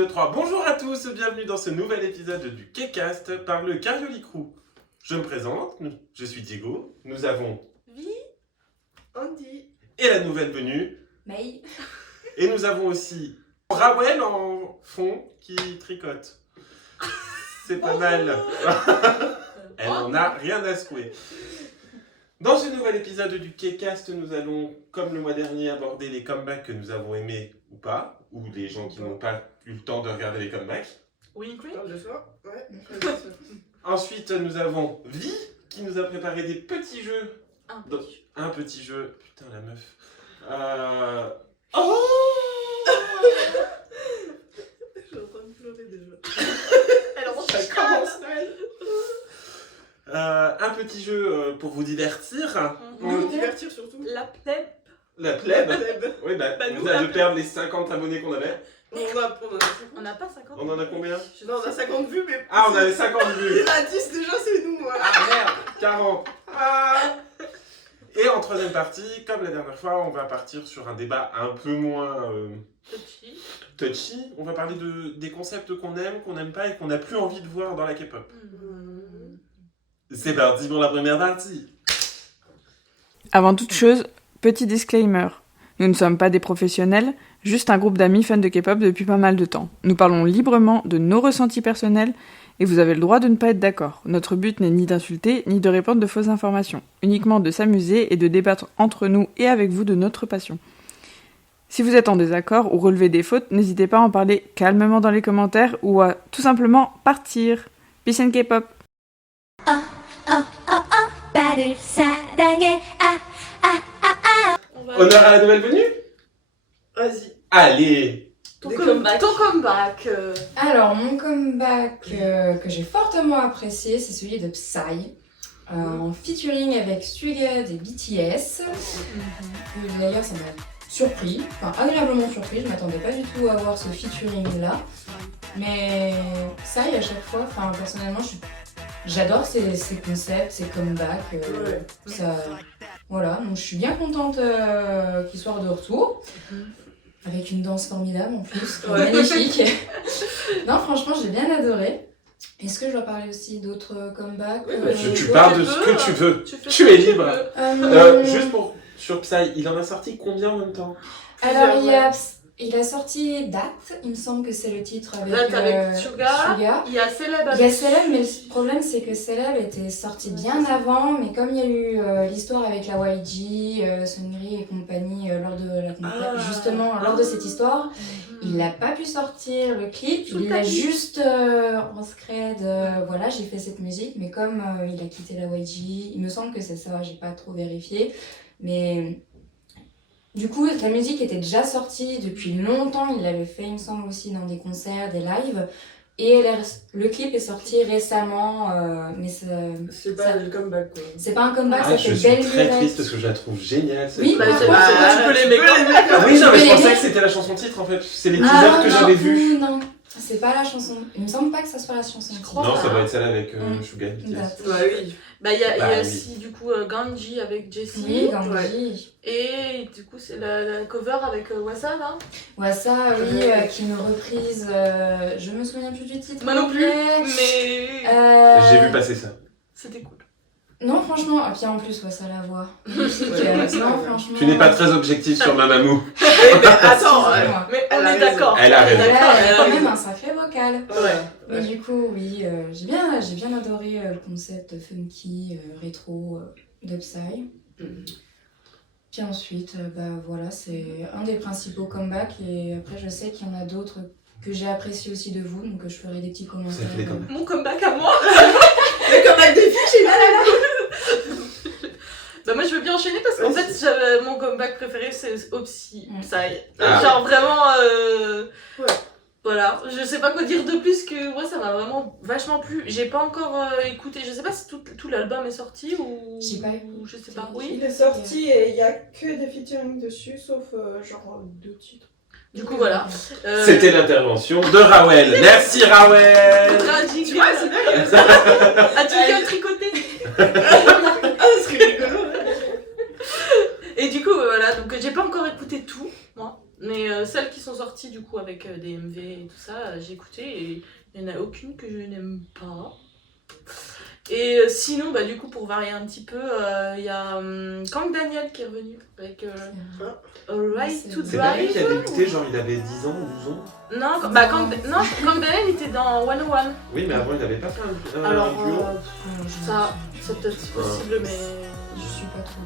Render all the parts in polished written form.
2, 3. Bonjour à tous, bienvenue dans ce nouvel épisode du K-Cast par le Carioli Crew. Je me présente, je suis Diego, nous avons Vi, Andy et la nouvelle venue, May. et nous avons aussi Rawel en fond qui tricote. C'est pas mal. Elle n'en a rien à secouer. Dans ce nouvel épisode du K-Cast, nous allons, comme le mois dernier, aborder les comebacks que nous avons aimés ou pas, ou les gens qui n'ont pas eu le temps de regarder les comebacks. Winfrey. Ah, Parle de soi. Ouais. Ensuite, nous avons Vi qui nous a préparé des petits jeux. Un Un petit jeu. Putain, la meuf. Oh Je suis en train de pleurer déjà. Alors, Ça commence mal. Un petit jeu pour vous divertir. Nous divertir surtout. La plèbe. La plèbe. Plèbe. Oui, bah, Bah, on nous, vient la de plèbe. perdre les 50 abonnés qu'on avait. On n'a pas 50. On en a combien? Non, on a 50 vues, mais. Ah, on avait 50 vues. Il a 10 déjà, c'est nous. Voilà. Ah merde, 40. Ah. Et en troisième partie, comme la dernière fois, on va partir sur un débat un peu moins Petit. touchy. On va parler des concepts qu'on n'aime pas et qu'on n'a plus envie de voir dans la K-pop. C'est parti pour la première partie. Avant toute chose, petit disclaimer. Nous ne sommes pas des professionnels, juste un groupe d'amis fans de K-pop depuis pas mal de temps. Nous parlons librement de nos ressentis personnels et vous avez le droit de ne pas être d'accord. Notre but n'est ni d'insulter, ni de répandre de fausses informations. Uniquement de s'amuser et de débattre entre nous et avec vous de notre passion. Si vous êtes en désaccord ou relevez des fautes, n'hésitez pas à en parler calmement dans les commentaires ou à tout simplement partir. Peace and K-pop! 나를 사랑해. On va... Honneur à la nouvelle venue. Vas-y. Allez. Ton Des comeback. comebacks. Ton comeback. Alors, mon comeback que j'ai fortement apprécié, c'est celui de Psy. En featuring avec Suga des BTS. D'ailleurs, ça m'a surpris, enfin agréablement surpris. Je m'attendais pas du tout à voir ce featuring-là. Mais Psy, à chaque fois, enfin personnellement, j'adore ces concepts, ces comebacks. Ouais. Ça, voilà, donc je suis bien contente qu'il soit de retour. Avec une danse formidable en plus, Ouais. magnifique. Non, franchement, j'ai bien adoré. Est-ce que je dois parler aussi d'autres comebacks Oui, bah, Tu peux, parles tu de ce peux, que tu veux. Tu, fais Tu ce es que libre. veux. Juste sur Psy, il en a sorti combien en même temps? Alors, il a sorti Date, il me semble que c'est le titre avec, Date avec Suga. Suga. Il y a Célèbre Il y a avec... Célèbre, mais le problème c'est que Célèbre était sorti bien avant, mais comme il y a eu l'histoire avec la YG, Sungri et compagnie lors de la justement lors de cette histoire, il n'a pas pu sortir le clip, Sous le il l'a tapis. juste en scred, voilà, j'ai fait cette musique, mais comme il a quitté la YG, il me semble que c'est ça, j'ai pas trop vérifié, mais du coup la musique était déjà sortie depuis longtemps, il l'avait fait il me semble aussi dans des concerts, des lives, et le clip est sorti récemment, mais C'est pas le comeback quoi. c'est pas un comeback, Ah, ça je fait suis Belle très Lurette. triste parce que je la trouve géniale. cette Oui, Bah, chanson. c'est bon, tu peux l'aimer quand même. Ah oui, non, mais Tu je peux pensais l'aimer. que c'était la chanson titre en fait. C'est les Ah, teasers que non, j'avais vus. non, c'est pas la chanson. Il me semble pas que ça soit la chanson. Je crois Non, pas. ça doit être celle avec Mm. Suga BTS. Date. Ouais, oui. Bah, il y a Bah, oui. aussi du coup Ganji avec Jessie. Oui, Ganji. Et du coup, c'est la cover avec Wassa là. Wassa, oui, qui est une reprise. Je me souviens plus du titre. Moi non plus, complet. mais J'ai vu passer ça. c'était cool. Non, franchement, et puis en plus, Wassa la voix. Magnifique. Non, franchement. Tu n'es pas très objectif sur Mamamou. Attends, Excusez-moi. Mais Elle on a est raison. d'accord. Elle a on est raison. d'accord, Elle a elle a quand raison. même un sacré vocal. Mais Ouais. du coup, oui, j'ai bien adoré le concept funky, rétro de Psy. Puis ensuite, bah voilà, c'est un des principaux comebacks. Et après, je sais qu'il y en a d'autres que j'ai appréciés aussi de vous, donc je ferai des petits commentaires. Ça fait des comebacks. Mon comeback à moi. Le comeback des filles, j'ai là. Bah moi je veux bien enchaîner parce qu'en fait mon comeback préféré c'est Psy. Ah. Genre vraiment Ouais. voilà, je sais pas quoi dire de plus que moi ça m'a vraiment vachement plu. J'ai pas encore écouté, je sais pas si tout l'album est sorti ou J'ai pas ou je sais pas. Oui. Il est sorti et il y a que des featuring dessus, sauf genre 2 titres. Du coup voilà. C'était l'intervention de Rawel. Merci Rawel. Un Tu jingle. vois, c'est bien. Un jingle tricoté. Ah, c'est rigolo. Et du coup voilà, donc j'ai pas encore écouté tout moi. Mais celles qui sont sorties du coup avec des MV et tout ça, j'ai écouté et il n'y en a aucune que je n'aime pas. Et sinon, bah, du coup, pour varier un petit peu, il y a Kang Daniel qui est revenu avec A Right to C'est pas lui Drive. qui a débuté, genre il avait 10 ans, 12 ans. Non, bah, Kang Daniel il était dans 101. Oui, mais avant il avait pas fait un Alors, duo. ça, c'est peut-être possible, mais Je suis pas trop.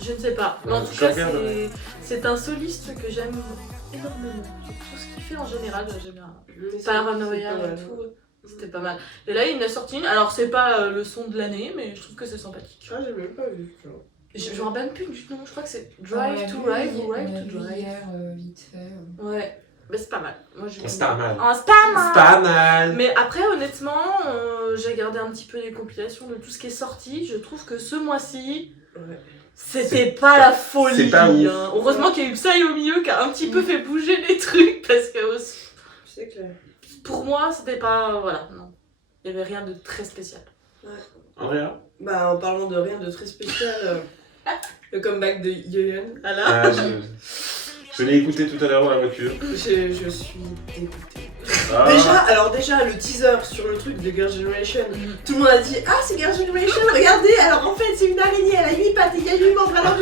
je ne sais pas. Mais Ouais, en tout je cas, regarderai. c'est un soliste que j'aime énormément. Tout ce qu'il fait en général, j'aime bien. Mais c'est Paranoia pas mal. et tout. C'était pas mal. Et là, il en a sorti une. Alors, c'est pas le son de l'année, mais je trouve que c'est sympathique. Ah, j'ai même pas vu. Tu vois. Je me rappelle plus du nom. Je crois que c'est On Drive l'a to vu Ride ou on Ride l'a to vu Drive. hier, vite fait. Ouais. Mais c'est pas mal. Moi, C'est pas mal. Ah, c'est pas mal. C'est pas mal. Mais après, honnêtement, j'ai regardé un petit peu les compilations de tout ce qui est sorti. Je trouve que ce mois-ci, Ouais. c'était pas la folie. c'est pas ouf. hein. Heureusement qu'il y a eu Psy au milieu qui a un petit peu fait bouger les trucs parce que C'est clair. pour moi, c'était pas. Voilà, non. Il y avait rien de très spécial. Andrea Bah, en parlant de rien de très spécial, le comeback de Yoyon, Voilà. Je l'ai écouté tout à l'heure dans la voiture. je suis dégoûtée. Ah. Déjà, le teaser sur le truc de Girl Generation, tout le monde a dit ah, c'est Girl Generation, regardez, alors en fait, c'est une araignée, elle a 8 pattes et il y a 8 membres, alors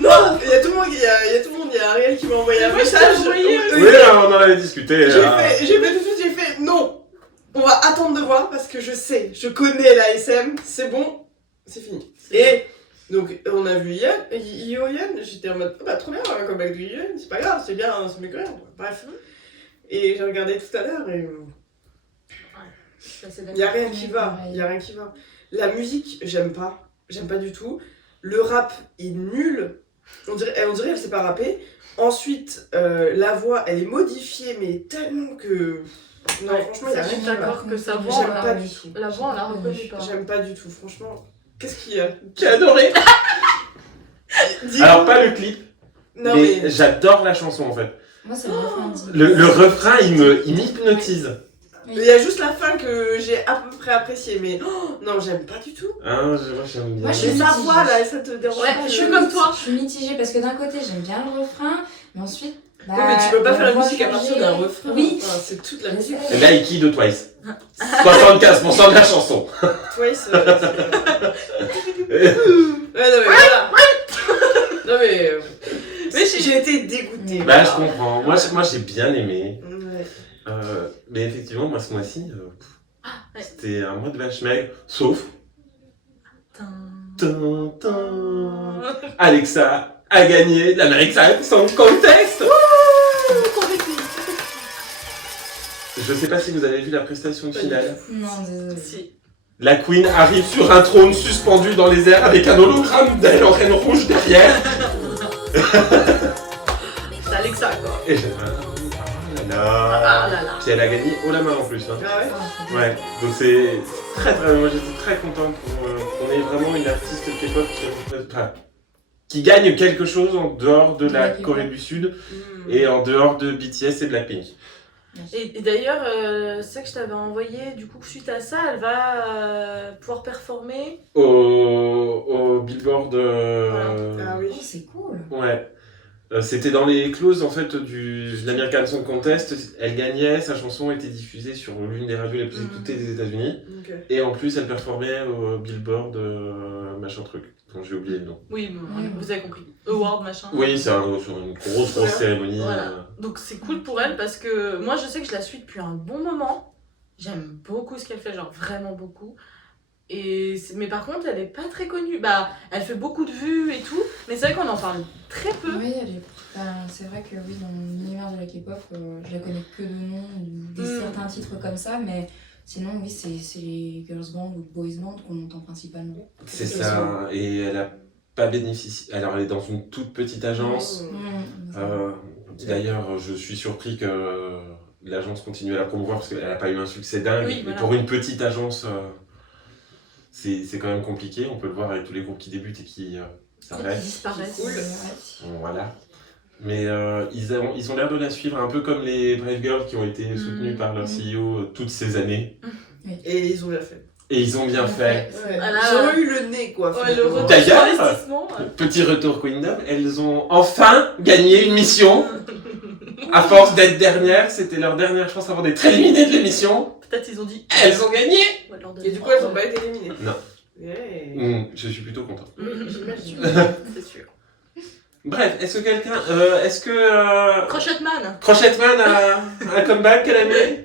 non, il y a tout le monde, il y a Ariel qui m'a envoyé un Moi, je t'ai message. envoyé Oui, on en avait discuté. J'ai ah. fait tout de suite, j'ai fait non, on va attendre de voir parce que je connais la SM, c'est bon, c'est fini. Et donc on a vu Yoyon, j'étais en mode oh, bah trop bien, un comeback de Yoyon, c'est pas grave, c'est bien, c'est mes coréens, bref. Et j'ai regardé tout à l'heure et il y a rien qui va, il y a rien qui va. La musique, j'aime pas du tout. Le rap est nul, on dirait elle sait pas rapper. Ensuite, la voix, elle est modifiée, mais tellement que... Non, Ouais, franchement, il y a ça, je rien suis qui va. d'accord que sa voix, J'aime on pas l'a- du tout. La voix, on la reconnaît pas. J'aime pas du tout, franchement. Qu'est-ce qu'il y a J'ai adoré. Dis- Alors, pas le clip, Non, mais mais... j'adore la chanson en fait. Moi, c'est le refrain. Le refrain, il m'hypnotise. Il y a juste la fin que j'ai à peu près appréciée, mais... Oh, non, j'aime pas du tout. Ah, moi j'aime bien. Moi, je Mais suis sa mitigée. voix, là, ça te dérange Ouais, pas, je suis comme toi. Je suis mitigée parce que d'un côté, j'aime bien le refrain, mais ensuite. Bah, Oui, mais tu peux pas faire la voix musique à partir changée. d'un refrain. Oui. Enfin, c'est toute la musique. Et là, il kiffe de Twice. 75% de la chanson. Twice, Ouais, non, mais voilà. Non, mais... Mais j'ai été dégoûtée. Bah, je comprends. Moi, j'ai bien aimé. Ouais. Mais effectivement, moi, ce mois-ci, ouais. c'était un mois de vache maigre. Sauf. Tin, tin. Alexa a gagné l'American Song Contest. Je sais pas si vous avez vu la prestation finale. Non, désolé. Si. La Queen arrive sur un trône suspendu dans les airs avec un hologramme d'elle en reine rouge derrière. C'est Alexa, quoi. Et j'ai Ah là là. Puis elle a gagné haut la main en plus. Hein. Ah ouais. Ouais, donc c'est très moi j'étais très content qu'on ait vraiment une artiste K-pop qui gagne quelque chose en dehors de la K-pop. Corée du Sud Mm. et en dehors de BTS et Blackpink. Et d'ailleurs, c'est ça que je t'avais envoyé, du coup, suite à ça, elle va pouvoir performer. Au Billboard. Ah oui. Oh, c'est cool. Ouais. C'était dans les clauses en fait de l'American Song Contest. Elle gagnait, sa chanson était diffusée sur l'une des radios les plus écoutées des États-Unis. Ok. Et en plus, elle performait au Billboard machin truc. Dont j'ai oublié le nom. Oui, Oui. vous avez compris. Award, machin. Oui, c'est sur une grosse cérémonie. Voilà. Donc c'est cool pour elle parce que moi je sais que je la suis depuis un bon moment. J'aime beaucoup ce qu'elle fait, genre vraiment beaucoup. Mais par contre, elle est pas très connue. Bah, elle fait beaucoup de vues et tout, mais c'est vrai qu'on en parle très peu. Oui, c'est vrai que oui, dans l'univers de la K-pop, je la connais que de nom, certains titres comme ça, mais sinon, oui, c'est les girls band ou boys band qu'on entend principalement. C'est ça. Et elle a pas bénéficié. Alors, elle est dans une toute petite agence. D'ailleurs, je suis surpris que l'agence continue à la promouvoir parce qu'elle n'a pas eu un succès dingue. Oui, Et voilà. pour une petite agence, c'est quand même compliqué. On peut le voir avec tous les groupes qui débutent et qui Qui s'arrêtent. disparaissent. Cool. Voilà. Mais ils ont l'air de la suivre un peu comme les Brave Girls qui ont été soutenues par leur CEO toutes ces années. Et ils ont bien fait. Et ils ont bien fait. Ouais. Voilà. Ils ont eu le nez, quoi. Ouais, le finalement. retour sur D'ailleurs, investissement. Petit retour Queendom, elles ont enfin gagné une mission. À force d'être dernières, c'était leur dernière chance avant d'être éliminées de l'émission. Peut-être ils ont dit. Elles ont gagné. On va leur Et donner du coup, elles un- ont pas été éliminées. Non. Ouais. Je suis plutôt content. J'imagine. C'est sûr. Bref, est-ce que quelqu'un... Crochetman. Crochetman a un comeback qu'elle a mis?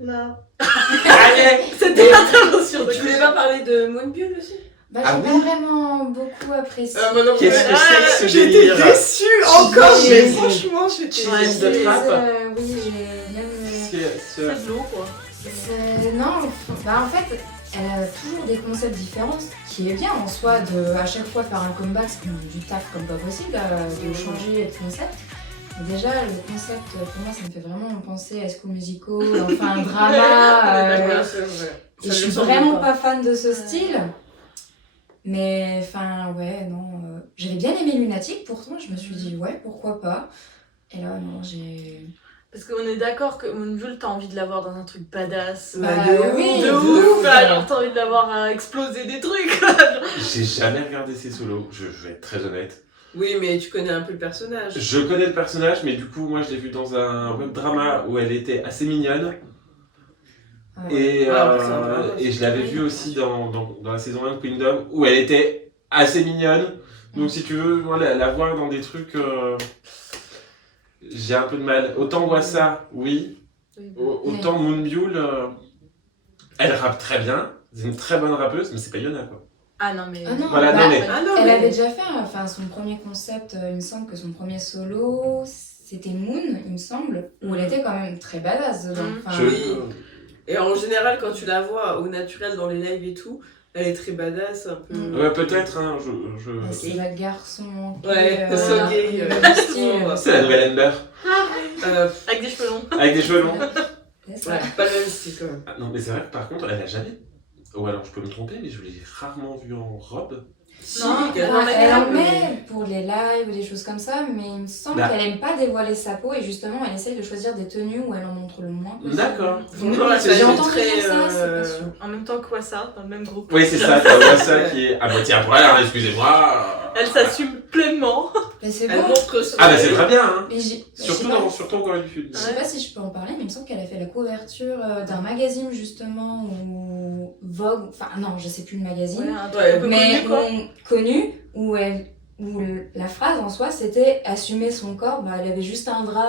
Non. Allez. C'était l'intervention de Tu voulais pas parler de Moonbull aussi? Bah, Ah j'ai oui. pas vraiment beaucoup apprécié. moi non plus. Qu'est-ce que c'est que ce J'étais délire? déçue encore, Cheesy. mais franchement, j'étais. Ouais, Cheesy de c'est- trappe. Oui, j'ai même. C'est- C'est de l'eau, quoi. Non, bah en fait, elle a toujours des concepts différents, ce qui est bien en soi de à chaque fois faire un comeback, c'est du taf comme pas possible, de changer de concept. Mais déjà, le concept, pour moi, ça me fait vraiment penser à School Musical, enfin un drama. D'accord, c'est vrai. Et Ça je lui suis semble vraiment pas fan de ce style. Mais enfin, ouais, non. J'avais bien aimé Lunatic, pourtant, je me suis dit, ouais, pourquoi pas. Et là, non, j'ai. Parce qu'on est d'accord que Moonbull, t'as envie de l'avoir dans un truc badass. Bah, Bah, de oui, De de ouf, ouf. alors t'as envie de l'avoir exploser des trucs. J'ai jamais regardé ses solos, je vais être très honnête. Oui, mais tu connais un peu le personnage. Je connais le personnage, mais du coup, moi, je l'ai vu dans un web drama où elle était assez mignonne. Ouais. Et, Ah, c'est un drama, et je l'avais vue aussi dans la saison 1 de Queendom où elle était assez mignonne. Donc, si tu veux voilà, la voir dans des trucs, j'ai un peu de mal. Autant Wassa, oui. Autant Moonbull, elle rappe très bien. C'est une très bonne rappeuse, mais c'est pas Yona, quoi. Ah non, mais. Ah non, Voilà, bah, non, mais- Ah non, Elle mais- avait déjà fait enfin, son premier concept, il me semble que son premier solo, c'était Moon, il me semble, où elle était quand même très badass dedans. Mm. Enfin, Je- oui. Et en général, quand tu la vois au naturel dans les lives et tout, elle est très badass, un peu. Mm. Ouais, peut-être, hein, c'est la garçon. Ouais, qui, so gay, le style. C'est la nouvelle Amber, Avec des cheveux longs. avec des cheveux longs. C'est ça. Ouais, pas le même style quand même. Ah, non, mais c'est vrai que par contre, elle a jamais. Ou alors je peux me tromper, mais je l'ai rarement vue en robe. Si, Non, qu'elle- Enfin, elle en mais- met pour les lives ou des choses comme ça, mais il me semble Bah. qu'elle aime pas dévoiler sa peau et justement elle essaye de choisir des tenues où elle en montre le moins possible. D'accord. Franchement, la J'ai scène est entendu très, dire ça, c'est pas sûr. En même temps que Wassa, dans le même groupe. Oui, c'est ça, t'as Wassa qui est à moitié à poil, alors excusez-moi. Elle s'assume pleinement. Mais c'est Elle bon. montre son. Ah bah c'est très bien, hein. Mais Surtout en Corée du Sud. Je sais pas si je peux en parler, mais il me semble qu'elle a fait la couverture d'un magazine justement ou Vogue, enfin non, je sais plus le magazine, Ouais, un truc Ouais, un peu mais connu, quoi. connu où la phrase en soi c'était assumer son corps. Bah, elle avait juste un drap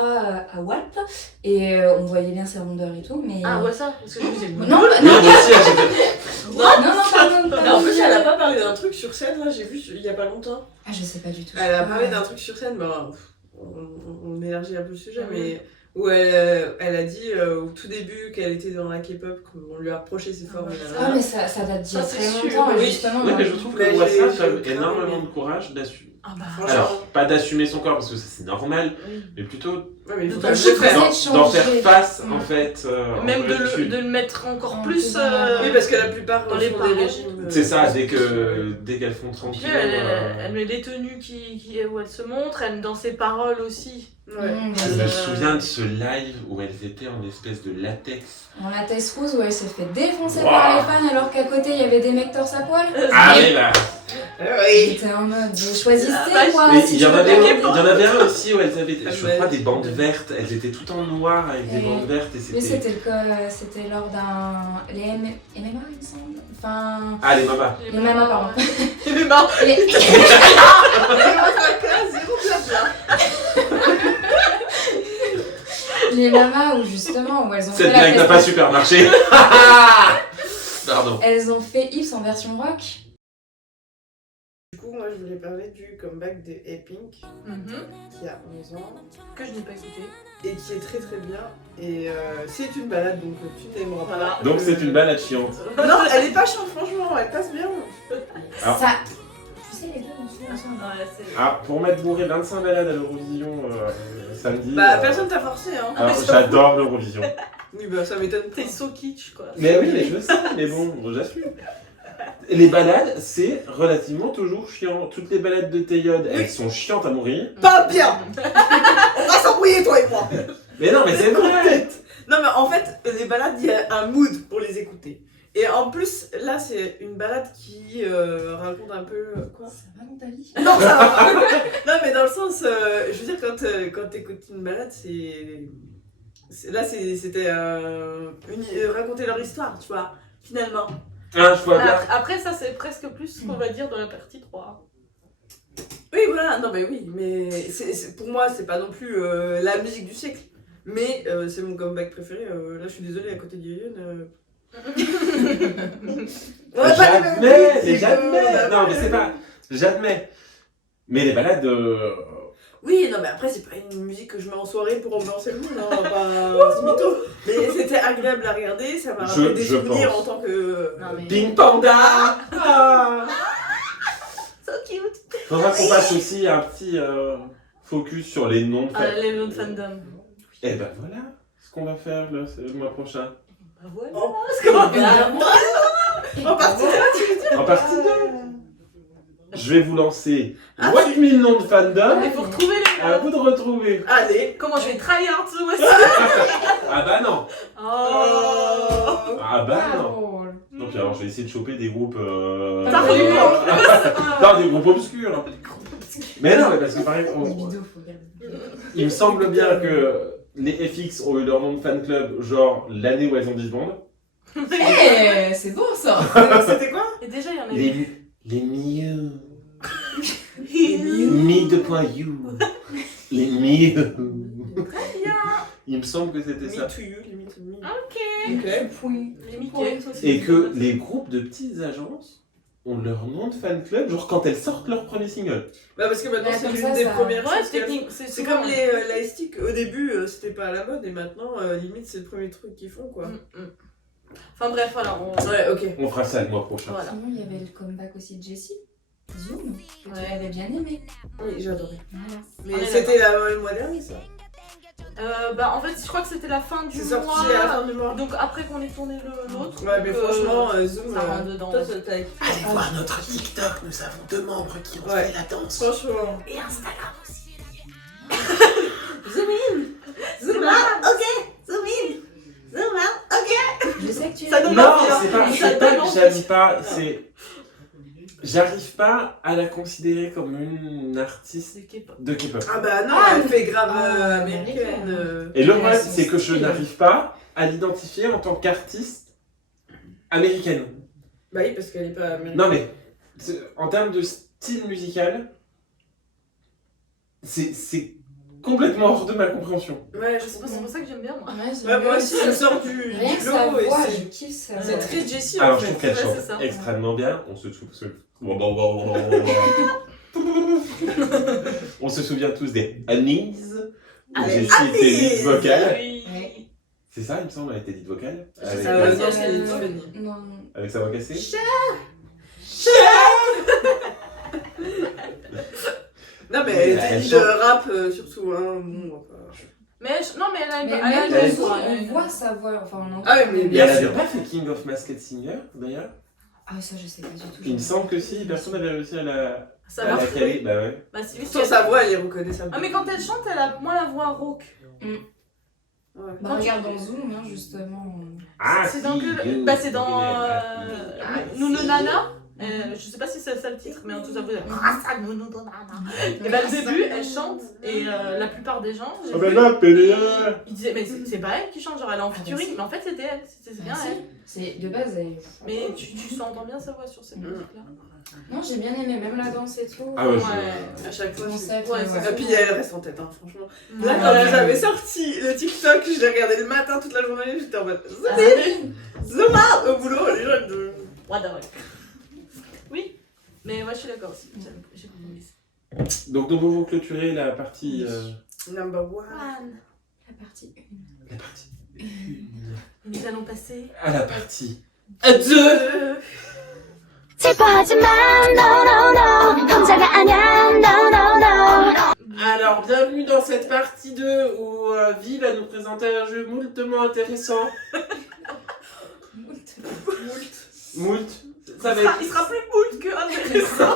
à Walp et on voyait bien ses rondeurs et tout, mais Ah, Wassa, parce que je disais. non, Non, non, moi aussi, j'étais- pardon, Mais en plus, elle a pas parlé d'un truc sur scène, là, j'ai vu il y a pas longtemps. Ah, je sais pas du tout. Elle a parlé Ah. d'un truc sur scène, bah, on élargit un peu le sujet, Oui. mais où elle a dit au tout début qu'elle était dans la K-pop, qu'on lui a reproché ses formes. Ah, mais ça date d'il y a Ça, c'est très sûr, longtemps, oui. justement. Ouais, moi. mais je trouve que Mais Wassa j'ai a quand même aucun, énormément mais- de courage d'assumer. Ah bah. Franchement. Alors, pas d'assumer son corps parce que ça c'est normal, Oui. mais plutôt Ouais, mais il faut D'autant pas le plus faire. que- d'en faire face Mm. en fait. en Même Corée du de Sud. le mettre encore En plus. plus, Oui, parce que la plupart Dans les font paroles. des régimes. C'est ça, dès qu'elles font 30 Puis kilos. elle met les tenues où elle se montre, elle dans ses paroles aussi. Ouais. Mm, Je bah, me souviens de ce live où elles étaient en espèce de latex. En latex rose où elle s'est fait défoncer Wow. par les fans alors qu'à côté il y avait des mecs torse à poil. Ah oui, bah. Oui. J'étais en mode, vous choisissez Ah, bah, quoi. Mais si il y en tu veux avait pas- il y en avait un aussi où elles avaient, Ah, je ouais. crois, des bandes vertes. Elles étaient toutes en noir avec des Oui. bandes vertes et Oui, c'était. c'était lors d'un. Les MMA, il me semble. Enfin. Ah, les mamas. Les MMA, pardon. Les mamas. Les- Zéro blabla. Les mamas où justement, où elles ont fait Cette la blague n'a pas festa- super marché. Pardon. Elles ont fait Ips en version rock. Du coup, moi, je voulais parler du comeback de A-Pink, qui a 11 ans, Que je n'ai pas écouté. et qui est très très bien. Et c'est une balade, donc tu n'aimeras pas. Voilà. Donc c'est une balade chiante. Non, elle est pas chiante, franchement, elle passe bien. Alors- Ça. Tu sais, les deux, on se fout ensemble. Ouais, c'est. Ah, pour m'être bourré 25 balades à l'Eurovision samedi. Bah, personne t'a forcé, hein. Alors, j'adore l'Eurovision. Oui, bah, ça m'étonne pas. T'es so kitsch, quoi. Mais oui, mais je sais, mais bon, j'assume. Les balades, c'est relativement toujours chiant. Toutes les balades de Théode, elles sont chiantes à mourir. Pas bien. On va s'embrouiller, toi et moi. Mais non, mais c'est vrai. Non, mais en fait, les balades, il y a un mood pour les écouter. Et en plus, là, c'est une balade qui raconte un peu... quoi ? Ça va dans ta vie? Non, ça va pas. Non, mais dans le sens, je veux dire, quand t'écoutes une balade, là, c'était raconter leur histoire, tu vois, finalement. Ah, je vois bien. Après, ça, c'est presque plus ce qu'on va dire dans la partie 3. Oui, voilà, non, mais oui, mais pour moi, c'est pas non plus la musique du siècle. Mais c'est mon comeback préféré. Là, je suis désolée, à côté d'Yorion. J'admets, mais j'admets. Non, mais c'est pas. J'admets. Mais les balades. Oui, non, mais après, c'est pas une musique que je mets en soirée pour ambiancer le monde, hein, pas c'est mytho. Mais c'était agréable à regarder, ça m'a rappelé des souvenirs pense. en tant que. Non, mais... Ping Panda. Ah. So cute. Faudra qu'on fasse aussi un petit focus sur les noms de fans. Les noms de fandom. Et ben voilà ce qu'on va faire là, c'est le mois prochain. Bah voilà. Oh, En en partie 2, tu veux dire? En partie 2, je vais vous lancer Ah, 8000 noms de fandom. Il faut retrouver les À vous de retrouver. Allez. Comment je vais tryhard ce mois-ci? Ah bah non. Oh. Ah bah non. drôle. Donc alors je vais essayer de choper des groupes. T'as voulu Non, des groupes obscurs. Mais non, mais parce que par exemple, Les vidéos, faut regarder. il me semble bien que les FX ont eu leur nom de fan club, genre l'année où elles ont disbandé. Eh, c'est bon ça. C'était quoi? Et déjà, il y en a eu. Les Mew. Me2.you. Les Mew. Il me semble que c'était ça. Me to you, limite. Me. Ok. Ok. Les Mickey. Et que les groupes de petites agences ont leur nom de fan club, genre quand elles sortent leur premier single. Bah, parce que maintenant, Ouais, c'est comme l'une ça, des ça- premières Ouais, choses qu'elles technique. font. C'est souvent- comme les sticks. Au début, c'était pas à la mode, et maintenant, limite, c'est le premier truc qu'ils font, quoi. Enfin bref, voilà. Ouais, ok. On fera ça le mois prochain. Voilà. Sinon, il y avait le comeback aussi de Jessie. Zoom, que tu Ouais. avais bien aimé. Oui, j'adorais. Voilà. Mais On est c'était le mois dernier, ça. Bah en fait, je crois que c'était la fin du C'est mois. sorti à la fin du mois. Donc après qu'on ait tourné l'autre. Ouais, mais donc, franchement, Zoom, ça rentre dedans. toi, t'as Allez voir notre TikTok, nous avons 2 membres qui ont Ouais. fait la danse. franchement. Et Instagram aussi. Zoom in. Zoom out. Ok. Zoom in. Zoom out. Ok. Je sais que tu Ça l'as donne Non, envie, hein. c'est pas Ça que donne envie. j'aime pas, c'est. J'arrive pas à la considérer comme une artiste C'est K-pop. de K-pop. Ah bah non, Ah, elle fait grave ah, américaine. Et le Ouais, problème, son c'est que je style. n'arrive pas à l'identifier en tant qu'artiste américaine. Bah oui, parce qu'elle est pas américaine. Non mais, en termes de style musical, c'est complètement hors de ma compréhension. Ouais, je C'est sais pour pas. ça que j'aime bien moi. Ouais, j'aime Ouais, moi bien aussi, ça sort du Rien que sa logo et voix, je c'est. kiffe sa C'est voix. très Jessie en Alors je fait. trouve qu'elle Ouais, chante c'est ça. extrêmement bien. On se souvient tous des Annies, où Allez, Jessie était lead vocale. Oui. Ouais. C'est ça, il me semble, elle était lead vocale. Je Avec, sais pas si non, elle c'est est Tiffany. Non, avec sa voix cassée. Non, mais elle Elle était lead chante. rap surtout. Hein. Bon, enfin, Mais non, mais elle a mais elle a même une dans le elle- son, voix, on elle- voit sa voix, enfin on entend. Ah oui, mais Et bien elle sûr. avait pas fait King of Masked Singer, d'ailleurs. Ah ça je sais pas du tout. Il me semble que si, personne n'avait réussi à la, Ça à la marche. caler. Bah ouais. Bah c'est juste Sur sa voix, elle est reconnaissable. Ah mais quand elle chante, elle a moins la voix rauque. Ouais. Bah regarde dans Zoom, hein, justement. Ah, C'est si, dans you, Bah c'est dans Ah, Nounou Nana. Je sais pas si c'est ça le titre, mais en tout cas vous avez Nounou Nana. Et bah au début, elle chante et la plupart des gens, j'ai Oh vu, ben là, PDA. ils disaient mais c'est pas elle qui chante, genre elle est en featuring, mais en fait c'était elle, c'est bien Ah, si. elle. C'est de base. Mais tu entends bien sa voix sur cette musique là. Non, j'ai bien aimé, même la danse et tout. Ah ouais, À chaque fois, c'est. Concept, Ouais, ouais. Et puis elle reste en tête, hein, franchement. Là, Ouais. quand vous avez sorti le TikTok, je l'ai regardé le matin toute la journée, j'étais en mode Ah, zoom out au boulot, les gens de. What the fuck. Oui, mais moi je suis d'accord aussi. J'ai beaucoup aimé ça. Donc nous pouvons clôturer la partie. Number one. La partie 1. La partie. Nous allons passer À la partie. Deux. 슬퍼하지만 no no no 혼자가 아니야 no no no Alors, bienvenue dans cette partie 2 où Vi va nous présenter un jeu moultement intéressant. Moult. Ça va être. Il sera plus moult que intéressant.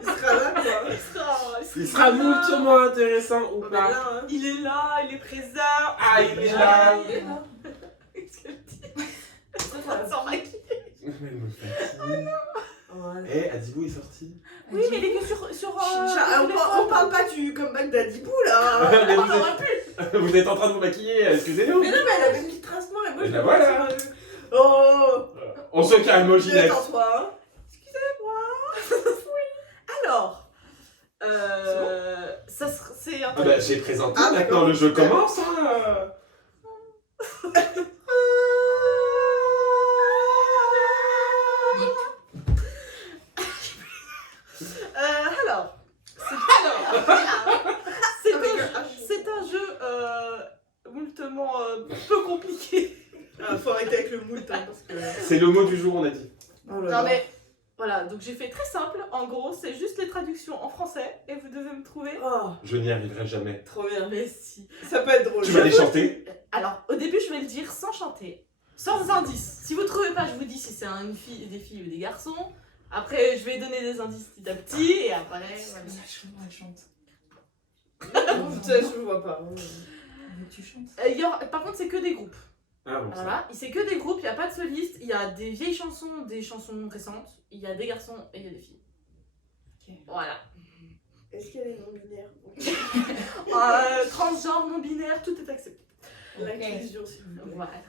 Il sera là, quoi. Il sera moultement intéressant ou On est pas. là, hein. Il est là, il est présent. Ah, il est là. Il est là. Qu'est-ce qu'elle dit? Sans maquiller. Elle me fatigue. Eh, Adibou est sorti. Oui, mais il est que sur On parle pas du comeback d'Adibou là. Mais On vous, aurait pu. vous êtes en train de vous maquiller, excusez-nous. Mais non, mais elle avait une petite trace noire et moi je Ben voilà. Oh. On se calme au Ginette. Détends-toi. Hein. Alors, c'est un Ah bah, j'ai présenté, Ah, maintenant d'accord. le jeu commence. Hein. Alors, c'est un jeu moultement peu compliqué. Ah, faut arrêter avec le moult hein, parce que. C'est le mot du jour, on a dit. Oh là Non là. mais voilà, donc j'ai fait très simple. En gros, c'est juste les traductions en français et vous devez me trouver. Oh, Je n'y arriverai jamais. trop bien. Mais si. Ça peut être drôle. Tu vas les chanter? Alors, au début, je vais le dire sans chanter, sans indice. Si vous trouvez pas, je vous dis si c'est une fille, des filles ou des garçons. Après, je vais donner des indices petit à petit et après. Voilà. Elle chante. Putain, je vois pas. Tu chantes. Par contre, c'est que des groupes. Ah bon, ça. Voilà, c'est que des groupes, il n'y a pas de soliste, il y a des vieilles chansons, des chansons récentes, il y a des garçons et il y a des filles. Ok. Voilà. Est-ce qu'elle est non-binaire? Transgenre, non-binaire, tout est accepté. L'inclusion, s'il vous plaît. Voilà.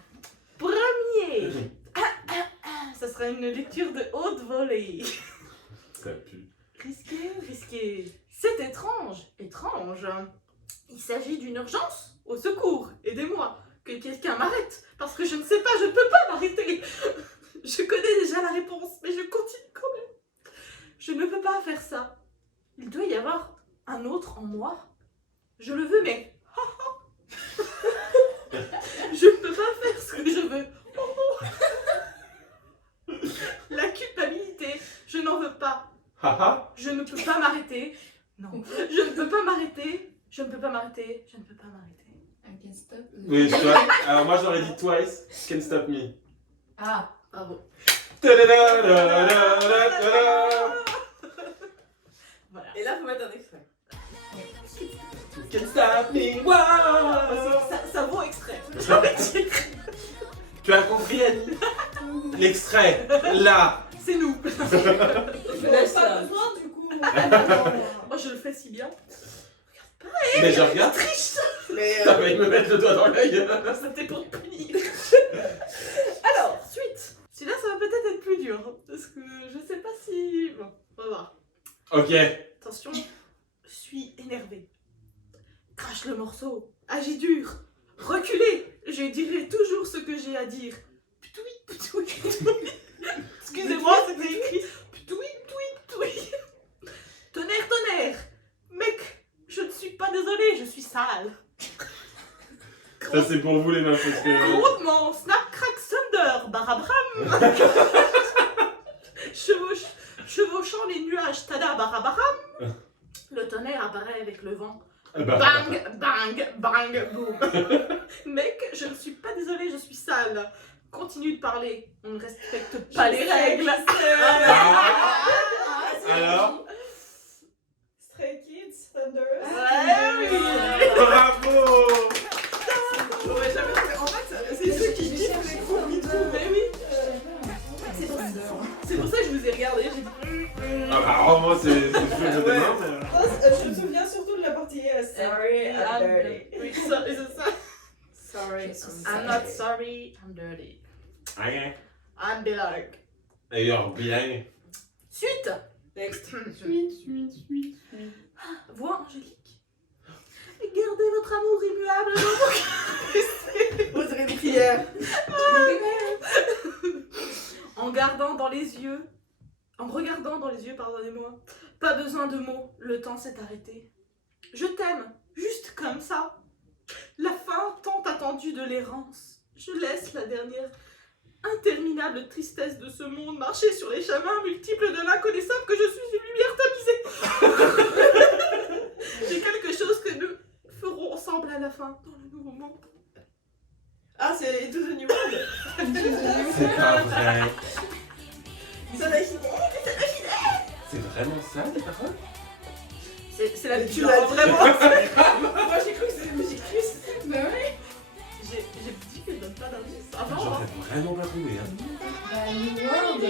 Premier, ça sera une lecture de haute volée. Ça pue. Risqué. C'est étrange. Il s'agit d'une urgence. Au secours, aidez-moi. Que quelqu'un m'arrête. Parce que je ne sais pas, je ne peux pas m'arrêter. Je connais déjà la réponse, mais je continue quand même. Je ne peux pas faire ça. Il doit y avoir un autre en moi. Je le veux, mais... Je ne peux pas faire ce que je veux. La culpabilité, je n'en veux pas. Haha. Je ne peux pas m'arrêter. Non. Je ne peux pas m'arrêter. Je ne peux pas m'arrêter. Je ne peux pas m'arrêter. I can stop. Oui, tu vois. Alors moi j'aurais dit twice. Can't stop me. Ah, Bravo. Ta-da-da-da-da-da-da-da. Voilà. Et là, faut mettre un extrait. Can't stop me. Wow. Ça vaut extrait. J'ai envie de dire. Tu as compris, Annie? L'extrait, là. C'est nous. Je laisse ça. besoin du coup. Moi, je le fais si bien. Mais je regarde. Mais. T'as failli me mettre le doigt dans l'œil. C'était pour punir. Alors, suite. Celui-là, ça va peut-être être plus dur. Parce que je sais pas si... Bon, on va voir. Ok. Attention. Je suis énervée. Crache le morceau. Agis dur. Reculez. Je dirai toujours ce que j'ai à dire. Putoui, putoui, putoui. Excusez-moi, c'était écrit. Putoui, putoui, putoui. Tonnerre. Mec, je ne suis pas désolée, je suis sale. Ça c'est pour vous les meufs parce que... Grondement, snap, crack, thunder, barabram. Chevauchant les nuages, tada, barabaram. Le tonnerre apparaît avec le vent. Bang, bang, bang, boum. Mec, je ne suis pas désolée, je suis sale. Continue de parler, on ne respecte pas les règles. Alors? Stray Kids, Thunder. Ouais, oui. Bravo! J'aurais jamais trouvé. En fait, c'est ceux qui disent les groupes qui trouvent. Mais oui, c'est pour ça que je vous ai regardé, j'ai dit... Ah bah vraiment c'est le jeu de demain mais... Je me souviens surtout de la partie Sorry, I'm dirty. Oui, ça, c'est ça. Sorry, I'm not sorry, I'm dirty. Rien. I'm bilingue. D'ailleurs bien. Suite. Next. Voix angélique. Gardez votre amour immuable dans vos On dirait une prière. En regardant dans les yeux, pardonnez-moi. Pas besoin de mots, le temps s'est arrêté. Je t'aime, juste comme ça. La fin tant attendue de l'errance. Je laisse la dernière interminable tristesse de ce monde marcher sur les chemins multiples de l'inconnaissable que je suis une lumière tamisée. J'ai quelque chose que nous ferons ensemble à la fin, dans le nouveau monde. Ah, c'est Into the New World. C'est pas vrai. Ça l'a hit. C'est vraiment ça les paroles? C'est la Tu non, l'as vraiment. Moi j'ai cru que c'était une musique triste. Bah ouais. J'ai dit que je donne pas d'indice. Avant, J'aurais vraiment pas trouvé. Hein. Bah, New World.